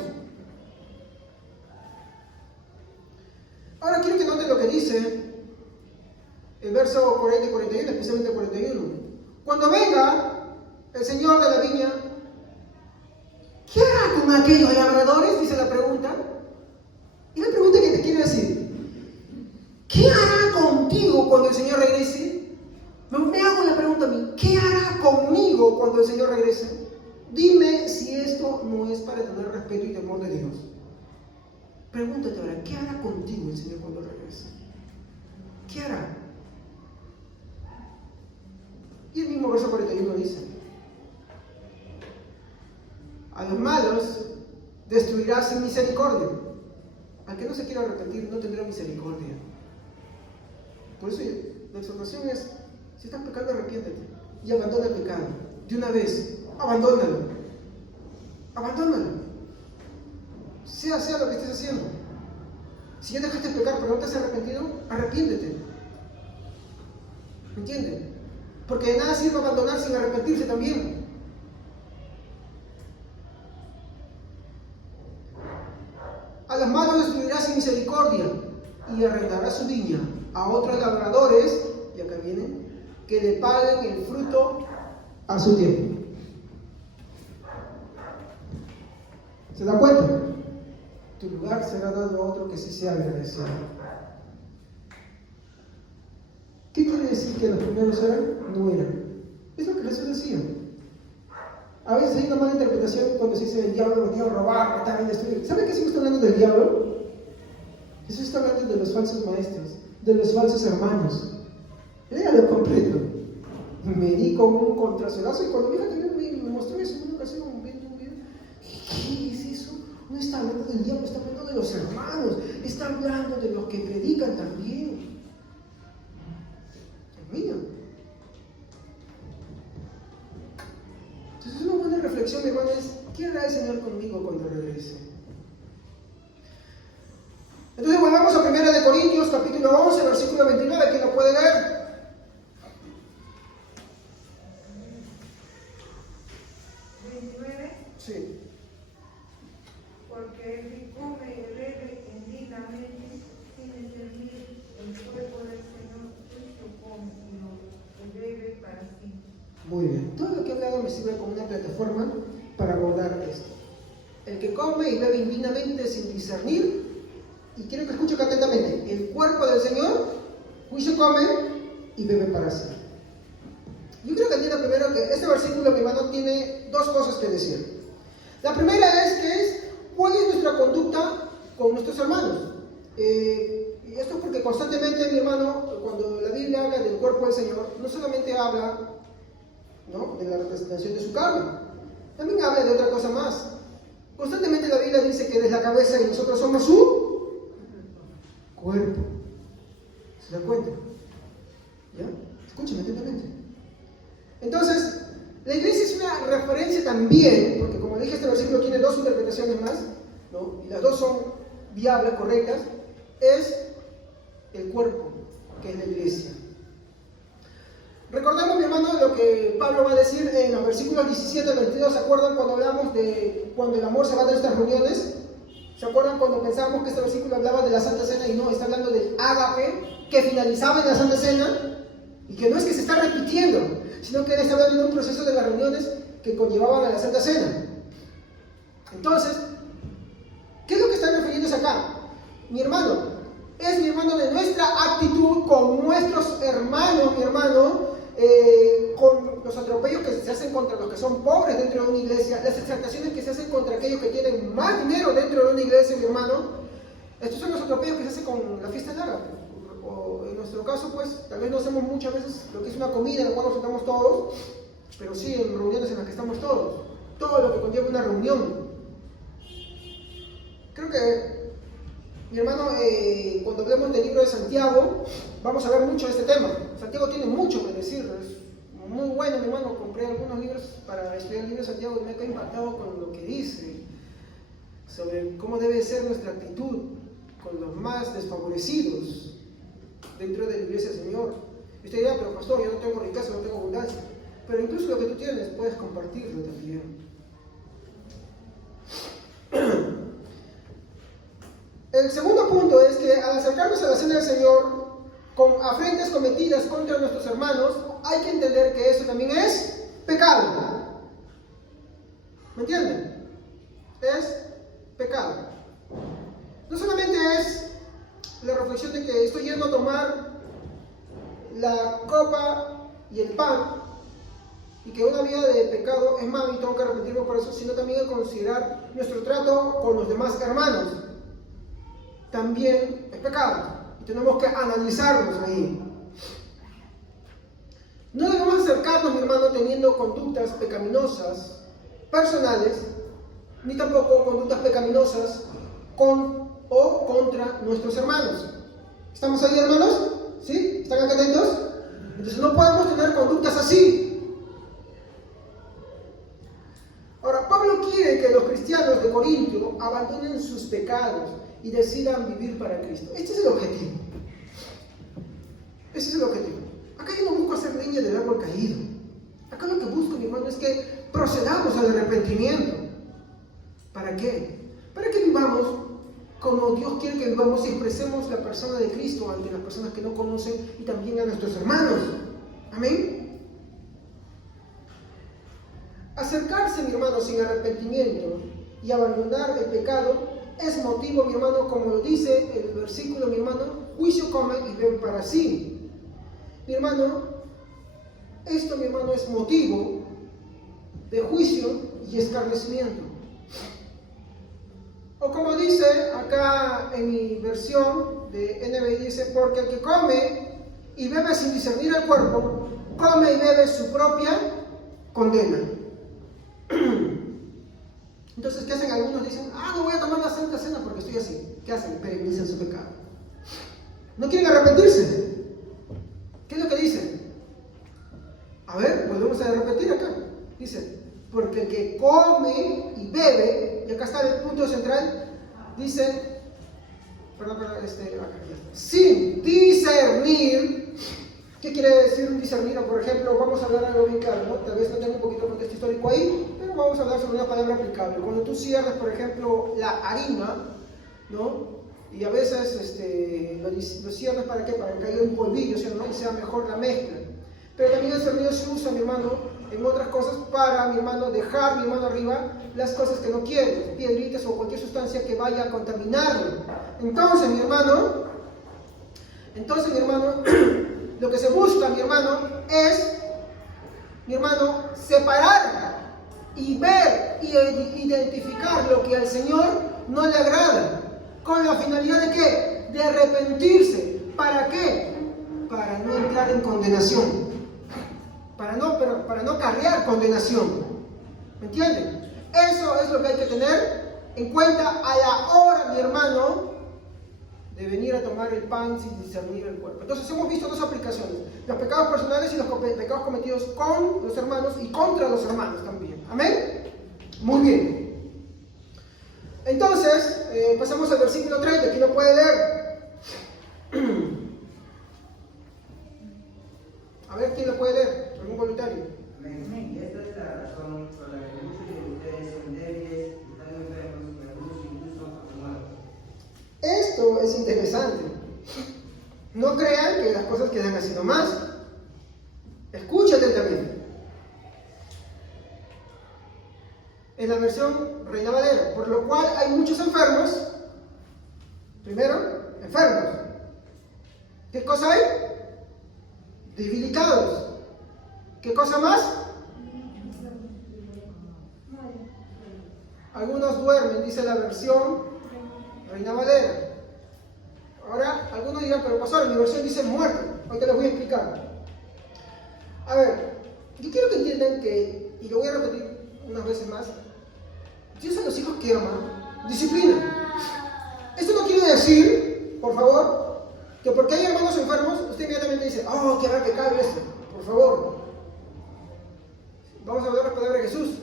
Ahora quiero que noten lo que dice el verso 40 y 41, especialmente el 41. Cuando venga el Señor de la viña, ¿qué hará con aquellos labradores? Dice la pregunta. Y la pregunta que te quiero decir, ¿qué hará contigo cuando el Señor regrese? Me hago la pregunta a mí, ¿qué hará conmigo cuando el Señor regrese? Dime si esto no es para tener respeto y temor de Dios. Pregúntate ahora, ¿qué hará contigo el Señor cuando regrese? ¿Qué hará? Y el mismo verso 41 dice, a los malos destruirá sin misericordia. Al que no se quiera arrepentir no tendrá misericordia. Por eso la exhortación es, si estás pecando, arrepiéntete y abandona el pecado. De una vez, abandónalo. Abandónalo. Sea lo que estés haciendo. Si ya dejaste de pecar pero no te has arrepentido, arrepiéntete. ¿Me entiendes? Porque de nada sirve abandonar sin arrepentirse también. A los malos destruirá sin misericordia y arrendará su viña a otros labradores, y acá vienen, que le paguen el fruto a su tiempo. ¿Se da cuenta? Tu lugar será dado a otro que sí sea agradecido. ¿Qué quiere decir que los primeros eran? No eran. Es lo que Jesús decía. A veces hay una mala interpretación cuando se dice el diablo venía a robar, matar y destruir. ¿Sabe qué Jesús está hablando del diablo? Jesús está hablando de los falsos maestros, de los falsos hermanos. Léalo completo. Me di con un contrasolazo y cuando mi hija también me mostró eso en una ocasión viendo un video. ¿Qué es eso? No está hablando del diablo, está hablando de los hermanos, está hablando de los que predican también. Dios mío. Entonces una buena reflexión, mi hermano, es ¿qué hará el Señor conmigo cuando regrese? Entonces volvamos a 1 Corintios capítulo 11, versículo 29, ¿quién lo puede leer? Sí. Porque el que come y bebe indignamente sin discernir el cuerpo del Señor, justo come y bebe para sí. Muy bien. Todo lo que he hablado me sirve como una plataforma para abordar esto. El que come y bebe indignamente sin discernir, y quiero que escuchen atentamente, el cuerpo del Señor, juicio come y bebe para sí. Yo creo que entienda primero que este versículo, mi hermano, tiene dos cosas que decir. La primera es cuál es nuestra conducta con nuestros hermanos. Y esto es porque constantemente, mi hermano, cuando la Biblia habla del cuerpo del Señor, no solamente habla, ¿no?, de la representación de su carne, también habla de otra cosa más. Constantemente la Biblia dice que Él es la cabeza y nosotros somos su cuerpo. ¿Se dan cuenta? ¿Ya? Escúchame atentamente. Entonces, la iglesia es una referencia también, porque como dije, este versículo tiene dos interpretaciones más, ¿no?, y las dos son viables, correctas, es el cuerpo, que es la iglesia. Recordemos, mi hermano, lo que Pablo va a decir en los versículos 17 al 22. ¿Se acuerdan cuando hablamos de cuando el amor se va de estas reuniones? ¿Se acuerdan cuando pensábamos que este versículo hablaba de la Santa Cena y no, está hablando del ágape que finalizaba en la Santa Cena? Y que no es que se está repitiendo, sino que él está hablando de un proceso de las reuniones que conllevaban a la Santa Cena. Entonces, ¿qué es lo que está refiriéndose acá? Mi hermano, es, mi hermano, de nuestra actitud con nuestros hermanos, mi hermano, con los atropellos que se hacen contra los que son pobres dentro de una iglesia, las exaltaciones que se hacen contra aquellos que tienen más dinero dentro de una iglesia, mi hermano. Estos son los atropellos que se hacen con la fiesta larga. O en nuestro caso, pues, tal vez no hacemos muchas veces lo que es una comida en la cual nos sentamos todos, pero sí en reuniones en las que estamos todos. Todo lo que conlleva una reunión. Creo que, mi hermano, cuando hablemos del libro de Santiago, vamos a ver mucho de este tema. Santiago tiene mucho que decir, es muy bueno, mi hermano. Compré algunos libros para estudiar el libro de Santiago y me he quedado impactado con lo que dice sobre cómo debe ser nuestra actitud con los más desfavorecidos dentro de la iglesia del Señor. Y usted dirá, pero pastor, yo no tengo riqueza, no tengo abundancia. Pero incluso lo que tú tienes, puedes compartirlo también. El segundo punto es que al acercarnos a la cena del Señor con afrentas cometidas contra nuestros hermanos, hay que entender que eso también es pecado. ¿Me entienden? Es pecado. No solamente es la reflexión de que estoy yendo a tomar la copa y el pan y que una vida de pecado es malo y tengo que arrepentirme por eso, sino también el considerar nuestro trato con los demás hermanos. También es pecado y tenemos que analizarnos ahí. No debemos acercarnos, mi hermano, teniendo conductas pecaminosas personales, ni tampoco conductas pecaminosas con o contra nuestros hermanos. ¿Estamos ahí, hermanos? ¿Sí? ¿Están acá atentos? Entonces no podemos tener conductas así. Ahora, Pablo quiere que los cristianos de Corinto abandonen sus pecados y decidan vivir para Cristo. Este es el objetivo. Ese es el objetivo. Acá yo no busco hacer leña del árbol caído. Acá lo que busco, mi hermano, es que procedamos al arrepentimiento. ¿Para qué? Para que vivamos como Dios quiere que vivamos y expresemos la persona de Cristo ante las personas que no conocen y también a nuestros hermanos. Amén. Acercarse, mi hermano, sin arrepentimiento y abandonar el pecado es motivo, mi hermano, como lo dice el versículo, mi hermano, juicio come y bebe para sí. Mi hermano, esto, mi hermano, es motivo de juicio y escarnecimiento. O como dice acá en mi versión de NBI, dice, porque el que come y bebe sin discernir el cuerpo, come y bebe su propia condena. Entonces, ¿qué hacen? Algunos dicen, no voy a tomar la Santa Cena porque estoy así. ¿Qué hacen? Perenizan su pecado. ¿No quieren arrepentirse? ¿Qué es lo que dicen? A ver, volvemos a repetir acá. Dice, porque el que come y bebe, y acá está el punto central, dice, sin discernir. ¿Qué quiere decir discernir? O por ejemplo, vamos a hablar algo bien claro, ¿no? Tal vez no tenga un poquito de contexto histórico ahí, pero vamos a hablar sobre una palabra aplicable. Cuando tú cierras, por ejemplo, la harina, ¿no? Y a veces lo cierras ¿para qué? Para que caiga un polvillo, ¿sí? ¿No? Y sea mejor la mezcla. Pero también el discernir se usa, mi hermano, en otras cosas para, mi hermano, dejar, mi hermano, arriba las cosas que no quiere, piedritas o cualquier sustancia que vaya a contaminarlo. Entonces, mi hermano, lo que se busca, mi hermano, es, mi hermano, separar y ver y identificar lo que al Señor no le agrada, con la finalidad de ¿qué? De arrepentirse. ¿Para qué? Para no entrar en condenación, para no cargar condenación. ¿Me entienden? Eso es lo que hay que tener en cuenta a la hora, mi hermano, de venir a tomar el pan sin discernir el cuerpo. Entonces hemos visto dos aplicaciones: los pecados personales y los pecados cometidos con los hermanos y contra los hermanos también. ¿Amén? Muy bien. Entonces, pasamos al versículo 30. ¿Quién lo puede leer? A ver, ¿quién lo puede leer? ¿Algún voluntario? Amén. Y esta es la razón por la que muchos de ustedes son débiles, están enfermos, y algunos incluso han muerto. Esto es interesante. No crean que las cosas quedan así nomás. Escúchate también. En la versión Reina Valera, por lo cual hay muchos enfermos. Primero, enfermos. ¿Qué cosa hay? Debilitados. ¿Qué cosa más? Algunos duermen, dice la versión Reina Valera. Ahora, algunos dirán, pero pastor, mi versión dice muerto. Ahorita les voy a explicar. A ver, yo quiero que entiendan que, y lo voy a repetir unas veces más, Dios a los hijos que ama, disciplina. Esto no quiere decir, por favor, que porque hay hermanos enfermos, usted inmediatamente dice, oh, que habrá pecado esto. Por favor. Vamos a ver las palabras de Jesús.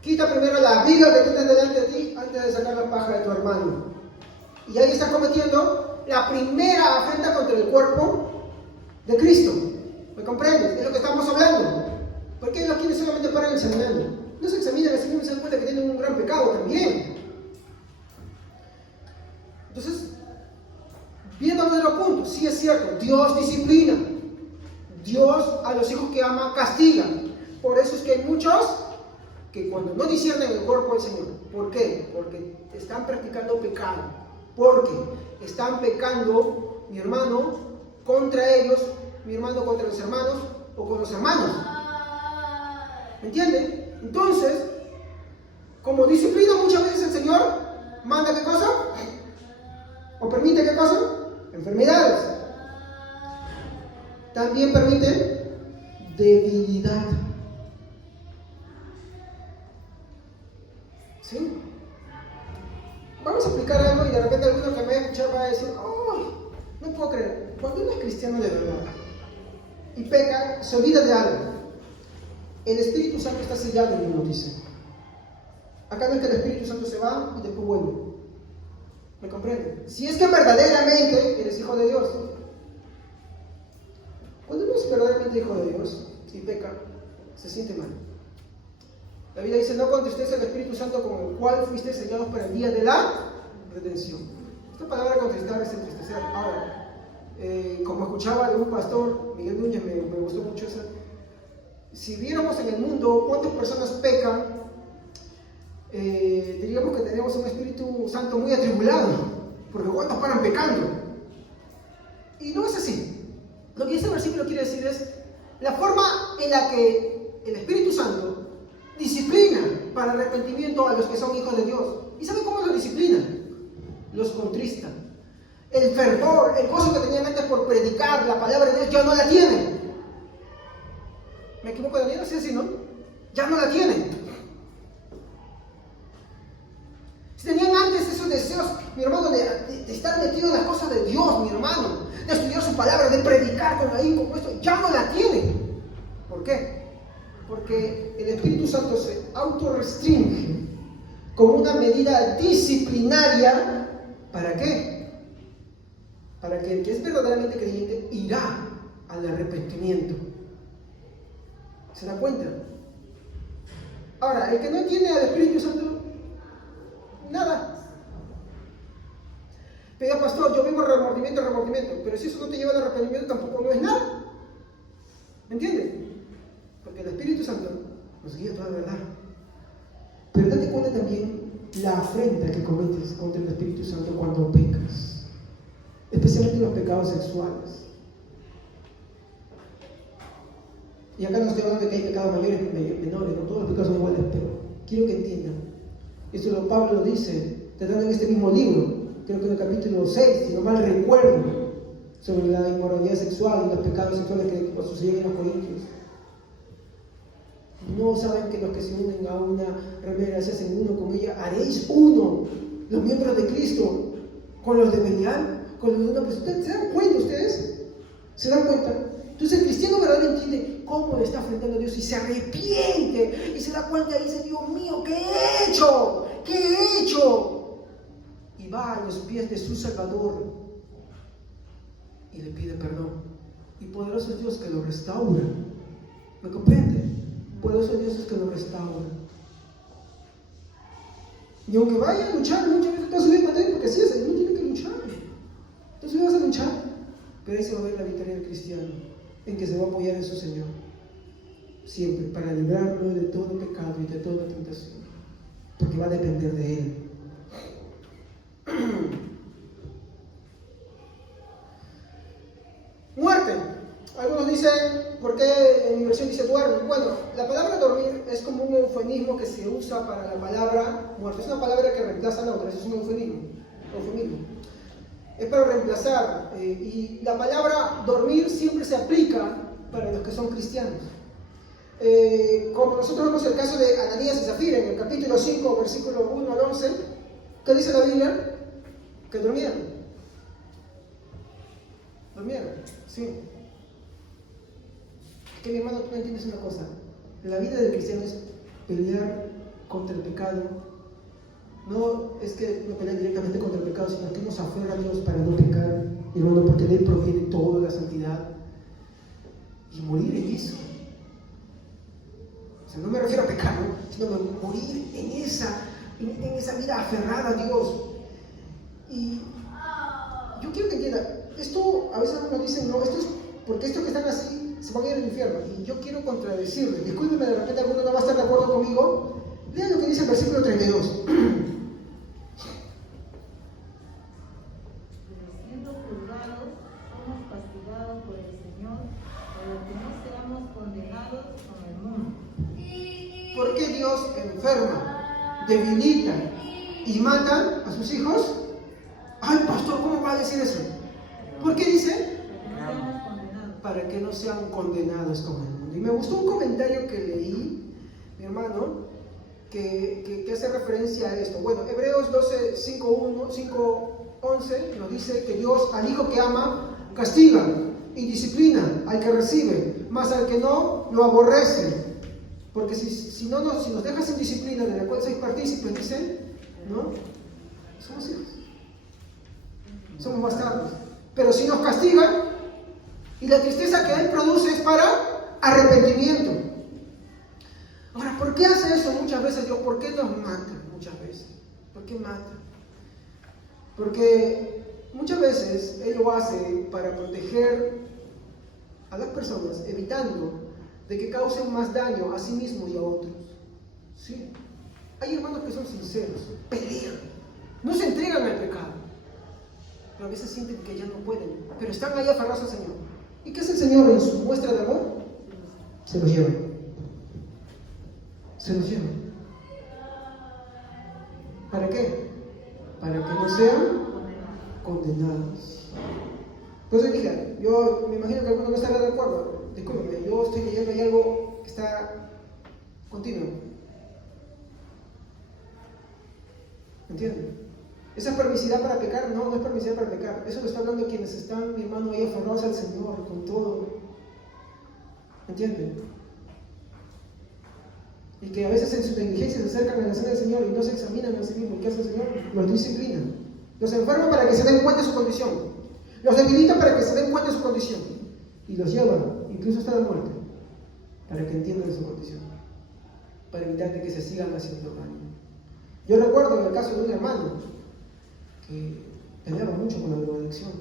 Quita primero la viga que tienes delante de ti antes de sacar la paja de tu hermano. Y ahí estás cometiendo la primera afrenta contra el cuerpo de Cristo. ¿Me comprendes? Es lo que estamos hablando. ¿Por qué los quienes solamente paran examinando? No se examinan así mismos y se dan cuenta que tienen un gran pecado también. Entonces, viendo a otro punto, sí es cierto, Dios disciplina. Dios a los hijos que ama castiga. Por eso es que hay muchos que cuando no disciernen el cuerpo del Señor. ¿Por qué? Porque están practicando pecado. Porque están pecando, mi hermano, contra ellos, mi hermano contra los hermanos o con los hermanos. ¿Me entienden? Entonces, como disciplina muchas veces el Señor manda ¿qué cosa? ¿O permite qué cosa? Enfermedades. También permite debilidad. ¿Sí? Vamos a explicar algo y de repente alguno que me va a escuchar va a decir, oh, no puedo creer. Cuando uno es cristiano de verdad y peca, se olvida de algo. El Espíritu Santo está sellado en uno, dice. Acá no es que el Espíritu Santo se va y después vuelve. ¿Me comprenden? Si es que verdaderamente eres hijo de Dios. Cuando uno es verdaderamente hijo de Dios y peca, se siente mal. La Biblia dice, no contristéis al Espíritu Santo con el cual fuiste sellados para el día de la redención. Esta palabra contristar es entristecer. Ahora, como escuchaba de un pastor, Miguel Núñez, me gustó mucho eso. Si viéramos en el mundo cuántas personas pecan, diríamos que tenemos un Espíritu Santo muy atribulado, porque cuántos paran pecando. Y no es así. Lo que este versículo quiere decir es la forma en la que el Espíritu Santo disciplina para arrepentimiento a los que son hijos de Dios. ¿Y sabe cómo los disciplina? Los contrista. El fervor, el gozo que tenían antes por predicar la palabra de Dios, ya no la tienen. ¿Me equivoco, Daniel? ¿Sí así, no? Ya no la tienen. Si tenían antes esos deseos, mi hermano, de estar metido en las cosas de Dios, mi hermano, de estudiar su palabra, de predicar con ahí, como esto, ya no la tienen. ¿Por qué? Porque el Espíritu Santo se autorrestringe como una medida disciplinaria. ¿Para qué? Para que el que es verdaderamente creyente irá al arrepentimiento. ¿Se da cuenta? Ahora, el que no tiene al Espíritu Santo, nada. Pero pastor, yo vengo a remordimiento, pero si eso no te lleva al arrepentimiento, tampoco no es nada. ¿Me entiendes? nos guía a toda verdad. Pero date cuenta también la afrenta que cometes contra el Espíritu Santo cuando pecas, especialmente los pecados sexuales. Y acá no estoy hablando de que hay pecados mayores y menores, no todos los pecados son iguales, pero quiero que entiendan. Esto Pablo lo dice, tratando en este mismo libro, creo que en el capítulo 6, si no mal recuerdo, sobre la inmoralidad sexual y los pecados sexuales que sucedían en los Corintios. No saben que los que se unen a una remera se hacen uno con ella. Haréis uno, los miembros de Cristo, con los de Belial, con los de una persona. ¿Se dan cuenta ustedes? ¿Se dan cuenta? Entonces el cristiano verdadero entiende cómo le está enfrentando a Dios y se arrepiente y se da cuenta y dice: Dios mío, ¿qué he hecho? ¿Qué he hecho? Y va a los pies de su Salvador y le pide perdón. Y poderoso es Dios que lo restaura. ¿Me comprende? Poderoso es Dios que lo restaura. Y aunque vaya a luchar muchas veces toda su vida, porque así es, el mundo tiene que luchar. Entonces vas a luchar, pero ahí se va a ver la victoria del cristiano, en que se va a apoyar en su Señor, siempre, para librarlo de todo pecado y de toda tentación, porque va a depender de Él. Muerte. Algunos dicen, ¿por qué en mi versión dice duerme? Bueno, la palabra dormir es como un eufemismo que se usa para la palabra muerte. Es una palabra que reemplaza a la otra, es un eufemismo. Es para reemplazar. Y la palabra dormir siempre se aplica para los que son cristianos. Como nosotros vemos el caso de Ananías y Zafira en el capítulo 5, versículo 1 al 11, ¿qué dice la Biblia? Que durmieron. Durmieron, sí. Es que mi hermano, tú no entiendes una cosa. La vida del cristiano es pelear contra el pecado. No es que no pelear directamente contra el pecado, sino que nos aferra a Dios para no pecar, hermano, porque de Él proviene toda la santidad. Y morir en eso. O sea, no me refiero a pecar, ¿no? Sino a morir en esa vida aferrada a Dios. Y yo quiero que entiendan, esto a veces algunos dicen, no, esto es porque estos que están así se van a ir al infierno. Y yo quiero contradecirles. Discúlpenme, de repente alguno no va a estar de acuerdo conmigo. Lean lo que dice el versículo 32. Siendo juzgados, somos castigados por el Señor, para que no seamos condenados con el mundo. ¿Por qué Dios enferma, debilita y mata a sus hijos? Ay, pastor, ¿cómo va a decir eso? ¿Por qué dice? Para que no sean condenados con el mundo. Y me gustó un comentario que leí, mi hermano, que hace referencia a esto. Bueno, Hebreos 12, 5:11 nos dice que Dios al hijo que ama castiga y disciplina al que recibe, mas al que no lo aborrece. Porque si nos dejas sin disciplina de la cual sois partícipes, dice, ¿no? Somos hijos. Somos bastardos. Pero si nos castiga, y la tristeza que Él produce es para arrepentimiento. Ahora, ¿por qué hace eso muchas veces Dios? ¿Por qué nos mata muchas veces? ¿Por qué mata? Porque muchas veces Él lo hace para proteger a las personas, evitando de que causen más daño a sí mismos y a otros. ¿Sí? Hay hermanos que son sinceros, pelean, no se entregan al pecado, pero a veces sienten que ya no pueden, pero están ahí aferrados al Señor. ¿Y qué hace el Señor en su muestra de amor? Se los lleva. Se los lleva. ¿Para qué? Para que no sean condenados. Entonces dije, yo me imagino que alguno no estará de acuerdo. Discúlpeme, yo estoy leyendo ahí algo que está continuo. ¿Entienden? ¿Esa es permisidad para pecar? No, no es permisidad para pecar. Eso lo está hablando de quienes están, mi hermano, ahí aferrados al Señor con todo. ¿Entienden? Y que a veces en su negligencia se acercan a la cena del Señor y no se examinan a sí mismos. ¿Qué hace el Señor? Los disciplina. Los enferma para que se den cuenta de su condición. Los debilita para que se den cuenta de su condición. Y los lleva, incluso hasta la muerte, para que entiendan su condición. Para evitar de que se sigan haciendo daño. Yo recuerdo en el caso de un hermano que peleaba mucho con la drogadicción.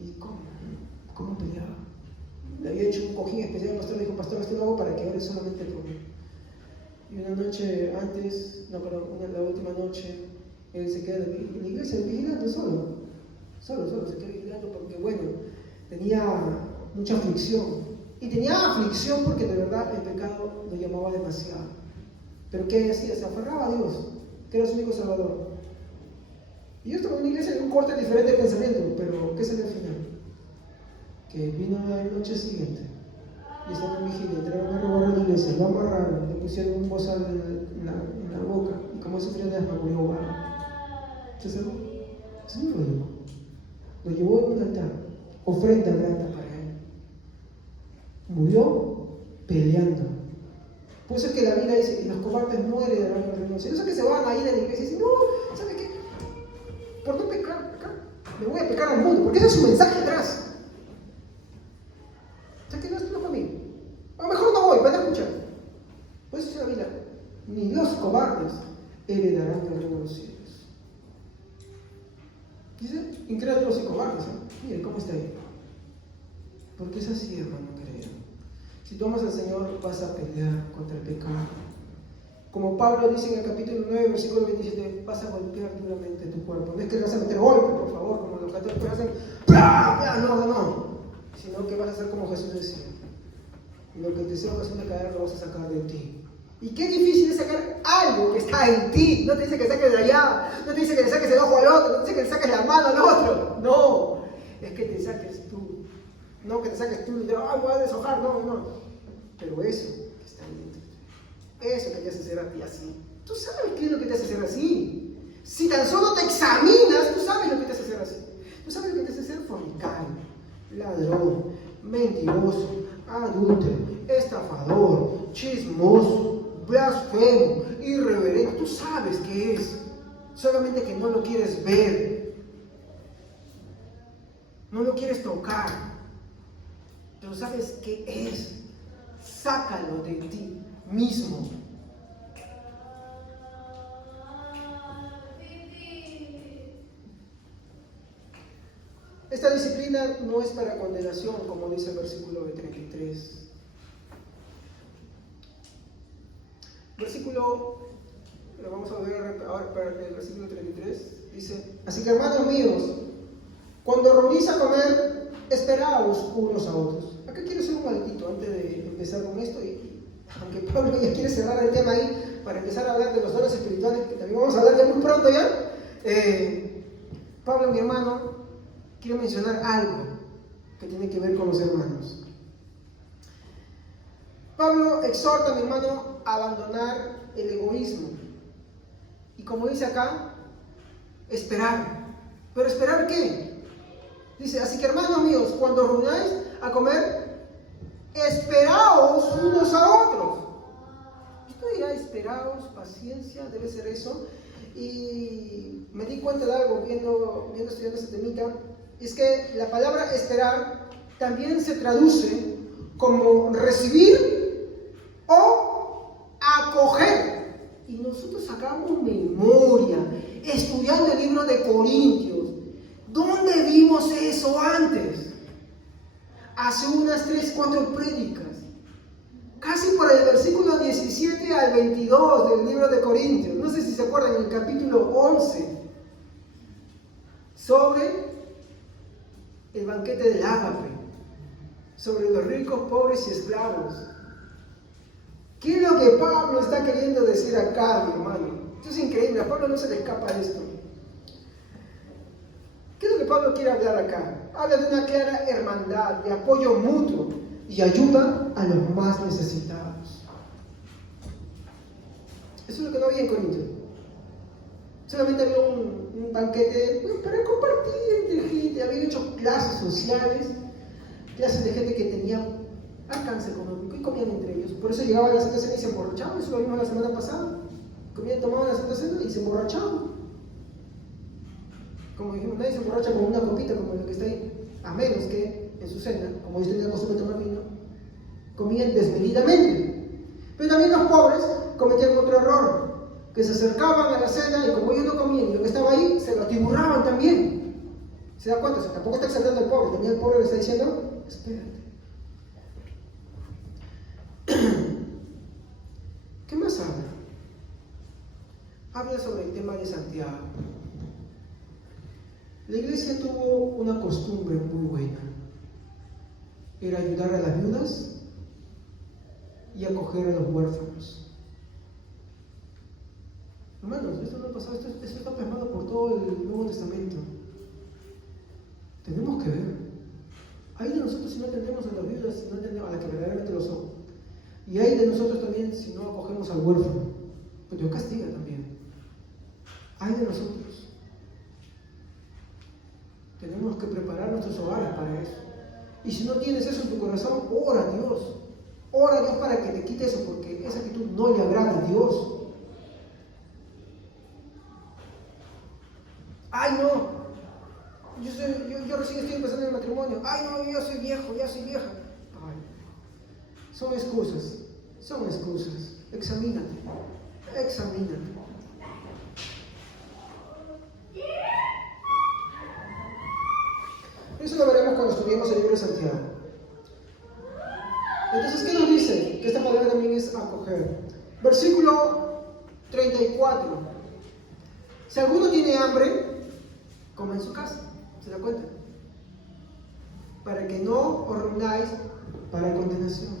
¿Y cómo? ¿Cómo peleaba? Le había hecho un cojín especial al pastor, le dijo, pastor, esto lo hago para que ore solamente por mí. Y una noche antes, no, perdón, la última noche, él se queda en la iglesia vigilando solo, se queda vigilando porque, bueno, tenía mucha aflicción. Y tenía aflicción porque de verdad el pecado lo llamaba demasiado. Pero ¿qué hacía? Se aferraba a Dios, que era su único salvador. Y yo estaba en una iglesia en un corte diferente de pensamiento, pero ¿qué salió al final? Que vino la noche siguiente y estaba en vigilia, entraron a robar a la iglesia, lo amarraron, le pusieron un bozal en la boca y como sufría de asma murió ahogado. ¿Se salvó? El Señor lo llevó en un altar, ofrenda grande para él. Murió peleando. Por eso es que la Biblia dice que los cobardes mueren de el reino. Si no es que se van a ir a la iglesia y dicen, no, ¿sabes qué? Por no pecar, me voy a pecar al mundo, porque ese es su mensaje atrás. O sea que no es para mí. A lo mejor no voy, van a escuchar. Por eso dice la Biblia, ni los cobardes heredarán el reino de los cielos. Dice, incrédulos y cobardes, ¿eh? Miren cómo está ahí. Porque es así, hermano querido. Si tú amas al Señor, vas a pelear contra el pecado. Como Pablo dice en el capítulo 9, versículo 27, vas a golpear duramente tu cuerpo. No es que le vas a meter golpe, por favor, como los católicos hacen, ¡bla! No. Sino que vas a hacer como Jesús decía. Lo que el deseo es de caer lo vas a sacar de ti. Y qué difícil es sacar algo que está en ti. No te dice que saques de allá, no te dice que le saques el ojo al otro, no te dice que le saques la mano al otro. No, es que te saques tú. No que te saques tú y digas, voy a deshojar, no. Pero eso que está dentro, eso que te hace ser a ti así. Tú sabes qué es lo que te hace ser así. Si tan solo te examinas, tú sabes lo que te hace ser así. Tú sabes lo que te hace ser fornicario, ladrón, mentiroso, adúltero, estafador, chismoso, blasfemo, irreverente. Tú sabes qué es. Solamente que no lo quieres ver. No lo quieres tocar. Pero sabes qué es. Sácalo de ti mismo. Esta disciplina no es para condenación, como dice el versículo 33. Lo vamos a ver ahora para el versículo 33. Dice, así que hermanos míos, cuando reunís a comer, esperaos unos a otros. Acá quiero hacer un altito antes de empezar con esto, y aunque Pablo ya quiere cerrar el tema ahí, para empezar a hablar de los dones espirituales, que también vamos a hablar de muy pronto ya. Pablo, mi hermano, quiero mencionar algo que tiene que ver con los hermanos. Pablo exhorta a mi hermano a abandonar el egoísmo. Y como dice acá, esperar. ¿Pero esperar qué? Dice, así que hermanos míos, cuando reunáis a comer, esperaos unos a otros. Usted dirá, esperaos, paciencia, debe ser eso. Y me di cuenta de algo viendo estudiando esta temita. Es que la palabra esperar también se traduce como recibir o acoger. Y nosotros sacamos memoria, estudiando el libro de Corintios. ¿Dónde vimos eso antes? Hace unas 3-4 prédicas. Casi por el versículo 17 al 22 del libro de Corintios. No sé si se acuerdan, en el capítulo 11. Sobre el banquete del ágape. Sobre los ricos, pobres y esclavos. ¿Qué es lo que Pablo está queriendo decir acá, mi hermano? Esto es increíble, a Pablo no se le escapa esto. ¿Qué es lo que Pablo quiere hablar acá? Habla de una clara hermandad, de apoyo mutuo y ayuda a los más necesitados. Eso es lo que no había en Corinto. Solamente había un banquete para compartir entre gente. Habían hecho clases sociales, clases de gente que tenía alcance económico y comían entre ellos. Por eso llegaban a la Santa Cena y se emborrachaban. Eso lo vimos la semana pasada. Tomaban la Santa Cena y se emborrachaban. Como dijimos, nadie se emborracha con una copita como lo que está ahí, a menos que en su cena, como ellos tenían costumbre de tomar vino, comían desmedidamente. Pero también los pobres cometían otro error, que se acercaban a la cena y como ellos no comían y lo que estaba ahí, se lo atiburraban también. ¿Se da cuenta? O sea, tampoco está exaltando al pobre, también el pobre le está diciendo, espérate. ¿Qué más habla? habla sobre el tema de Santiago. La iglesia tuvo una costumbre muy buena. Era ayudar a las viudas y acoger a los huérfanos. Hermanos, esto no ha pasado, esto está plasmado por todo el Nuevo Testamento. Tenemos que ver. Hay de nosotros si no atendemos a las viudas, si no atendemos a las que verdaderamente lo son. Y hay de nosotros también si no acogemos al huérfano. Pues Dios castiga también. Hay de nosotros. Tenemos que preparar nuestros hogares para eso. Y si no tienes eso en tu corazón, ora a Dios. Ora a Dios para que te quite eso, porque esa actitud no le agrada a Dios. Ay, no. Yo recién estoy empezando en el matrimonio. Ay, no, yo ya soy viejo, ya soy vieja. Ay, son excusas. Examínate. Eso lo veremos cuando estudiemos el libro de Santiago. Entonces, ¿qué nos dice? Que esta palabra también es acoger. Versículo 34. Si alguno tiene hambre, coma en su casa. ¿Se da cuenta? Para que no os reunáis para condenación.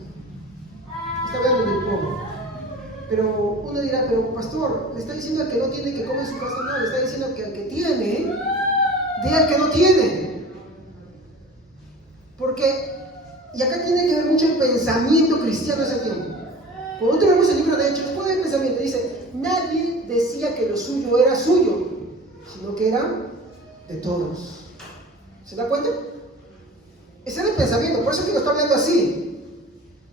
Está hablando del pobre. Pero uno dirá, pero pastor, le está diciendo al que no tiene que comer en su casa. No, le está diciendo que al que tiene, dé al que no tiene. Porque, y acá tiene que ver mucho el pensamiento cristiano de ese tiempo. Cuando tenemos el libro de Hechos, ¿cuál es el pensamiento? Dice, nadie decía que lo suyo era suyo, sino que era de todos. ¿Se da cuenta? Ese era el pensamiento, por eso es que lo está hablando así.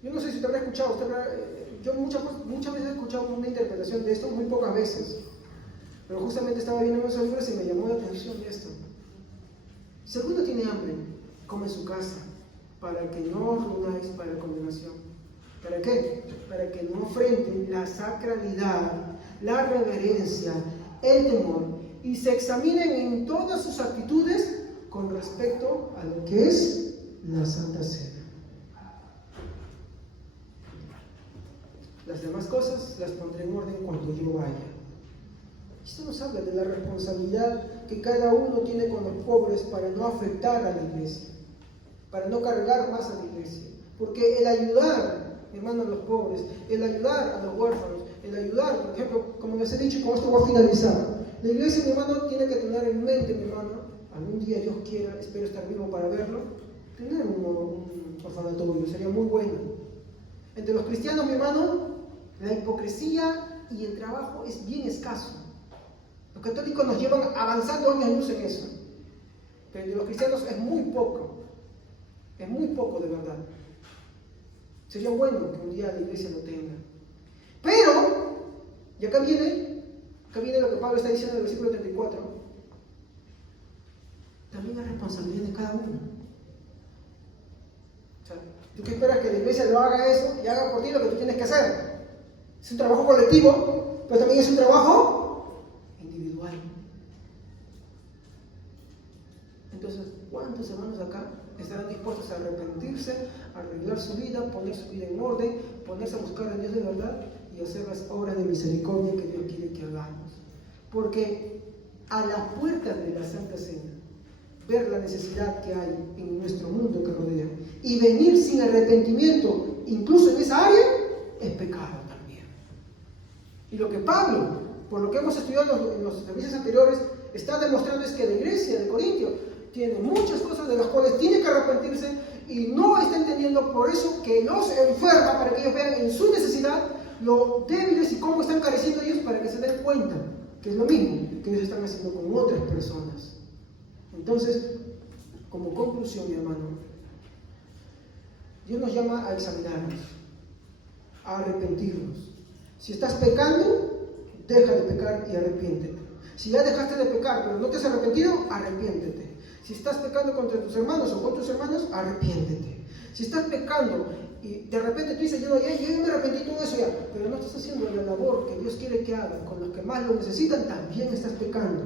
Yo no sé si te habrá escuchado, yo muchas veces he escuchado una interpretación de esto, muy pocas veces. Pero justamente estaba viendo esos libros y me llamó la atención de esto. Si alguno tiene hambre, come en su casa, para que no os reunáis para condenación. ¿Para qué? Para que no ofrenden la sacralidad, la reverencia, el temor, y se examinen en todas sus actitudes con respecto a lo que es la Santa Cena. Las demás cosas las pondré en orden cuando yo vaya. Esto nos habla de la responsabilidad que cada uno tiene con los pobres para no afectar a la iglesia, para no cargar más a la iglesia. Porque el ayudar, hermano, a los pobres, el ayudar a los huérfanos, el ayudar, por ejemplo, como les he dicho, con esto voy a finalizar. La iglesia, mi hermano, tiene que tener en mente, mi hermano, algún día Dios quiera, espero estar vivo para verlo, tener un orfanatorio, sería muy bueno. Entre los cristianos, mi hermano, la hipocresía y el trabajo es bien escaso. Los católicos nos llevan avanzando años luz en eso. Pero entre los cristianos es muy poco de verdad. Sería bueno que un día la iglesia lo tenga. Pero, y acá viene lo que Pablo está diciendo en el versículo 34, también hay responsabilidad de cada uno. O sea, ¿tú qué esperas que la iglesia lo haga eso y haga por ti lo que tú tienes que hacer? Es un trabajo colectivo, pero también es un trabajo individual. Entonces, ¿cuántos hermanos acá estarán dispuestos a arrepentirse, a arreglar su vida, poner su vida en orden, ponerse a buscar a Dios de verdad y hacer las obras de misericordia que Dios quiere que hagamos? Porque a las puertas de la Santa Cena, ver la necesidad que hay en nuestro mundo que rodea y venir sin arrepentimiento, incluso en esa área, es pecado también. Y lo que Pablo, por lo que hemos estudiado en los servicios anteriores, está demostrando es que la iglesia de Corintio tiene muchas cosas de las cuales tiene que arrepentirse y no está entendiendo, por eso que los enferma, para que ellos vean en su necesidad lo débiles y cómo están careciendo ellos, para que se den cuenta que es lo mismo que ellos están haciendo con otras personas. Entonces, como conclusión, mi hermano, Dios nos llama a examinarnos, a arrepentirnos. Si estás pecando, deja de pecar y arrepiéntete. Si ya dejaste de pecar, pero no te has arrepentido, arrepiéntete. Si estás pecando contra tus hermanos o con tus hermanos, arrepiéntete. Si estás pecando y de repente tú dices, yo me arrepentí de todo eso ya, pero no estás haciendo la labor que Dios quiere que hagas con los que más lo necesitan, también estás pecando.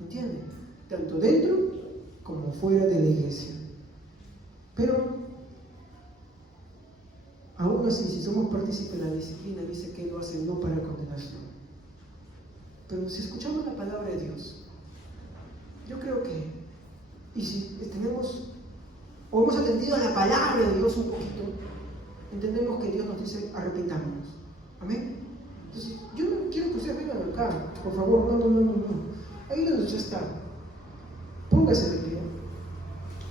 ¿Entiendes? Tanto dentro como fuera de la iglesia. Pero, aún así, si somos partícipes de la disciplina, dice que lo hace no para condenación, Pero si escuchamos la palabra de Dios, yo creo que, y si tenemos, o hemos atendido a la palabra de Dios un poquito, entendemos que Dios nos dice arrepentámonos. Amén. Entonces, yo no quiero que ustedes vengan acá, por favor, no. Ahí donde usted está, póngase de pie,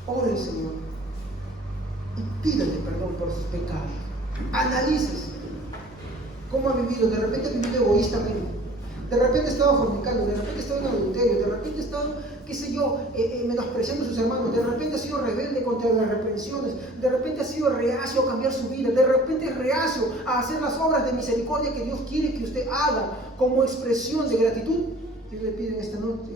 ore al Señor y pídale perdón por sus pecados. Analícese cómo ha vivido. De repente ha vivido egoístamente, de repente ha estado fornicando, de repente ha estado en adulterio, de repente ha estado, qué sé yo, menospreciando a sus hermanos, de repente ha sido rebelde contra las reprensiones, de repente ha sido reacio a cambiar su vida, de repente es reacio a hacer las obras de misericordia que Dios quiere que usted haga como expresión de gratitud. Yo le pido en esta noche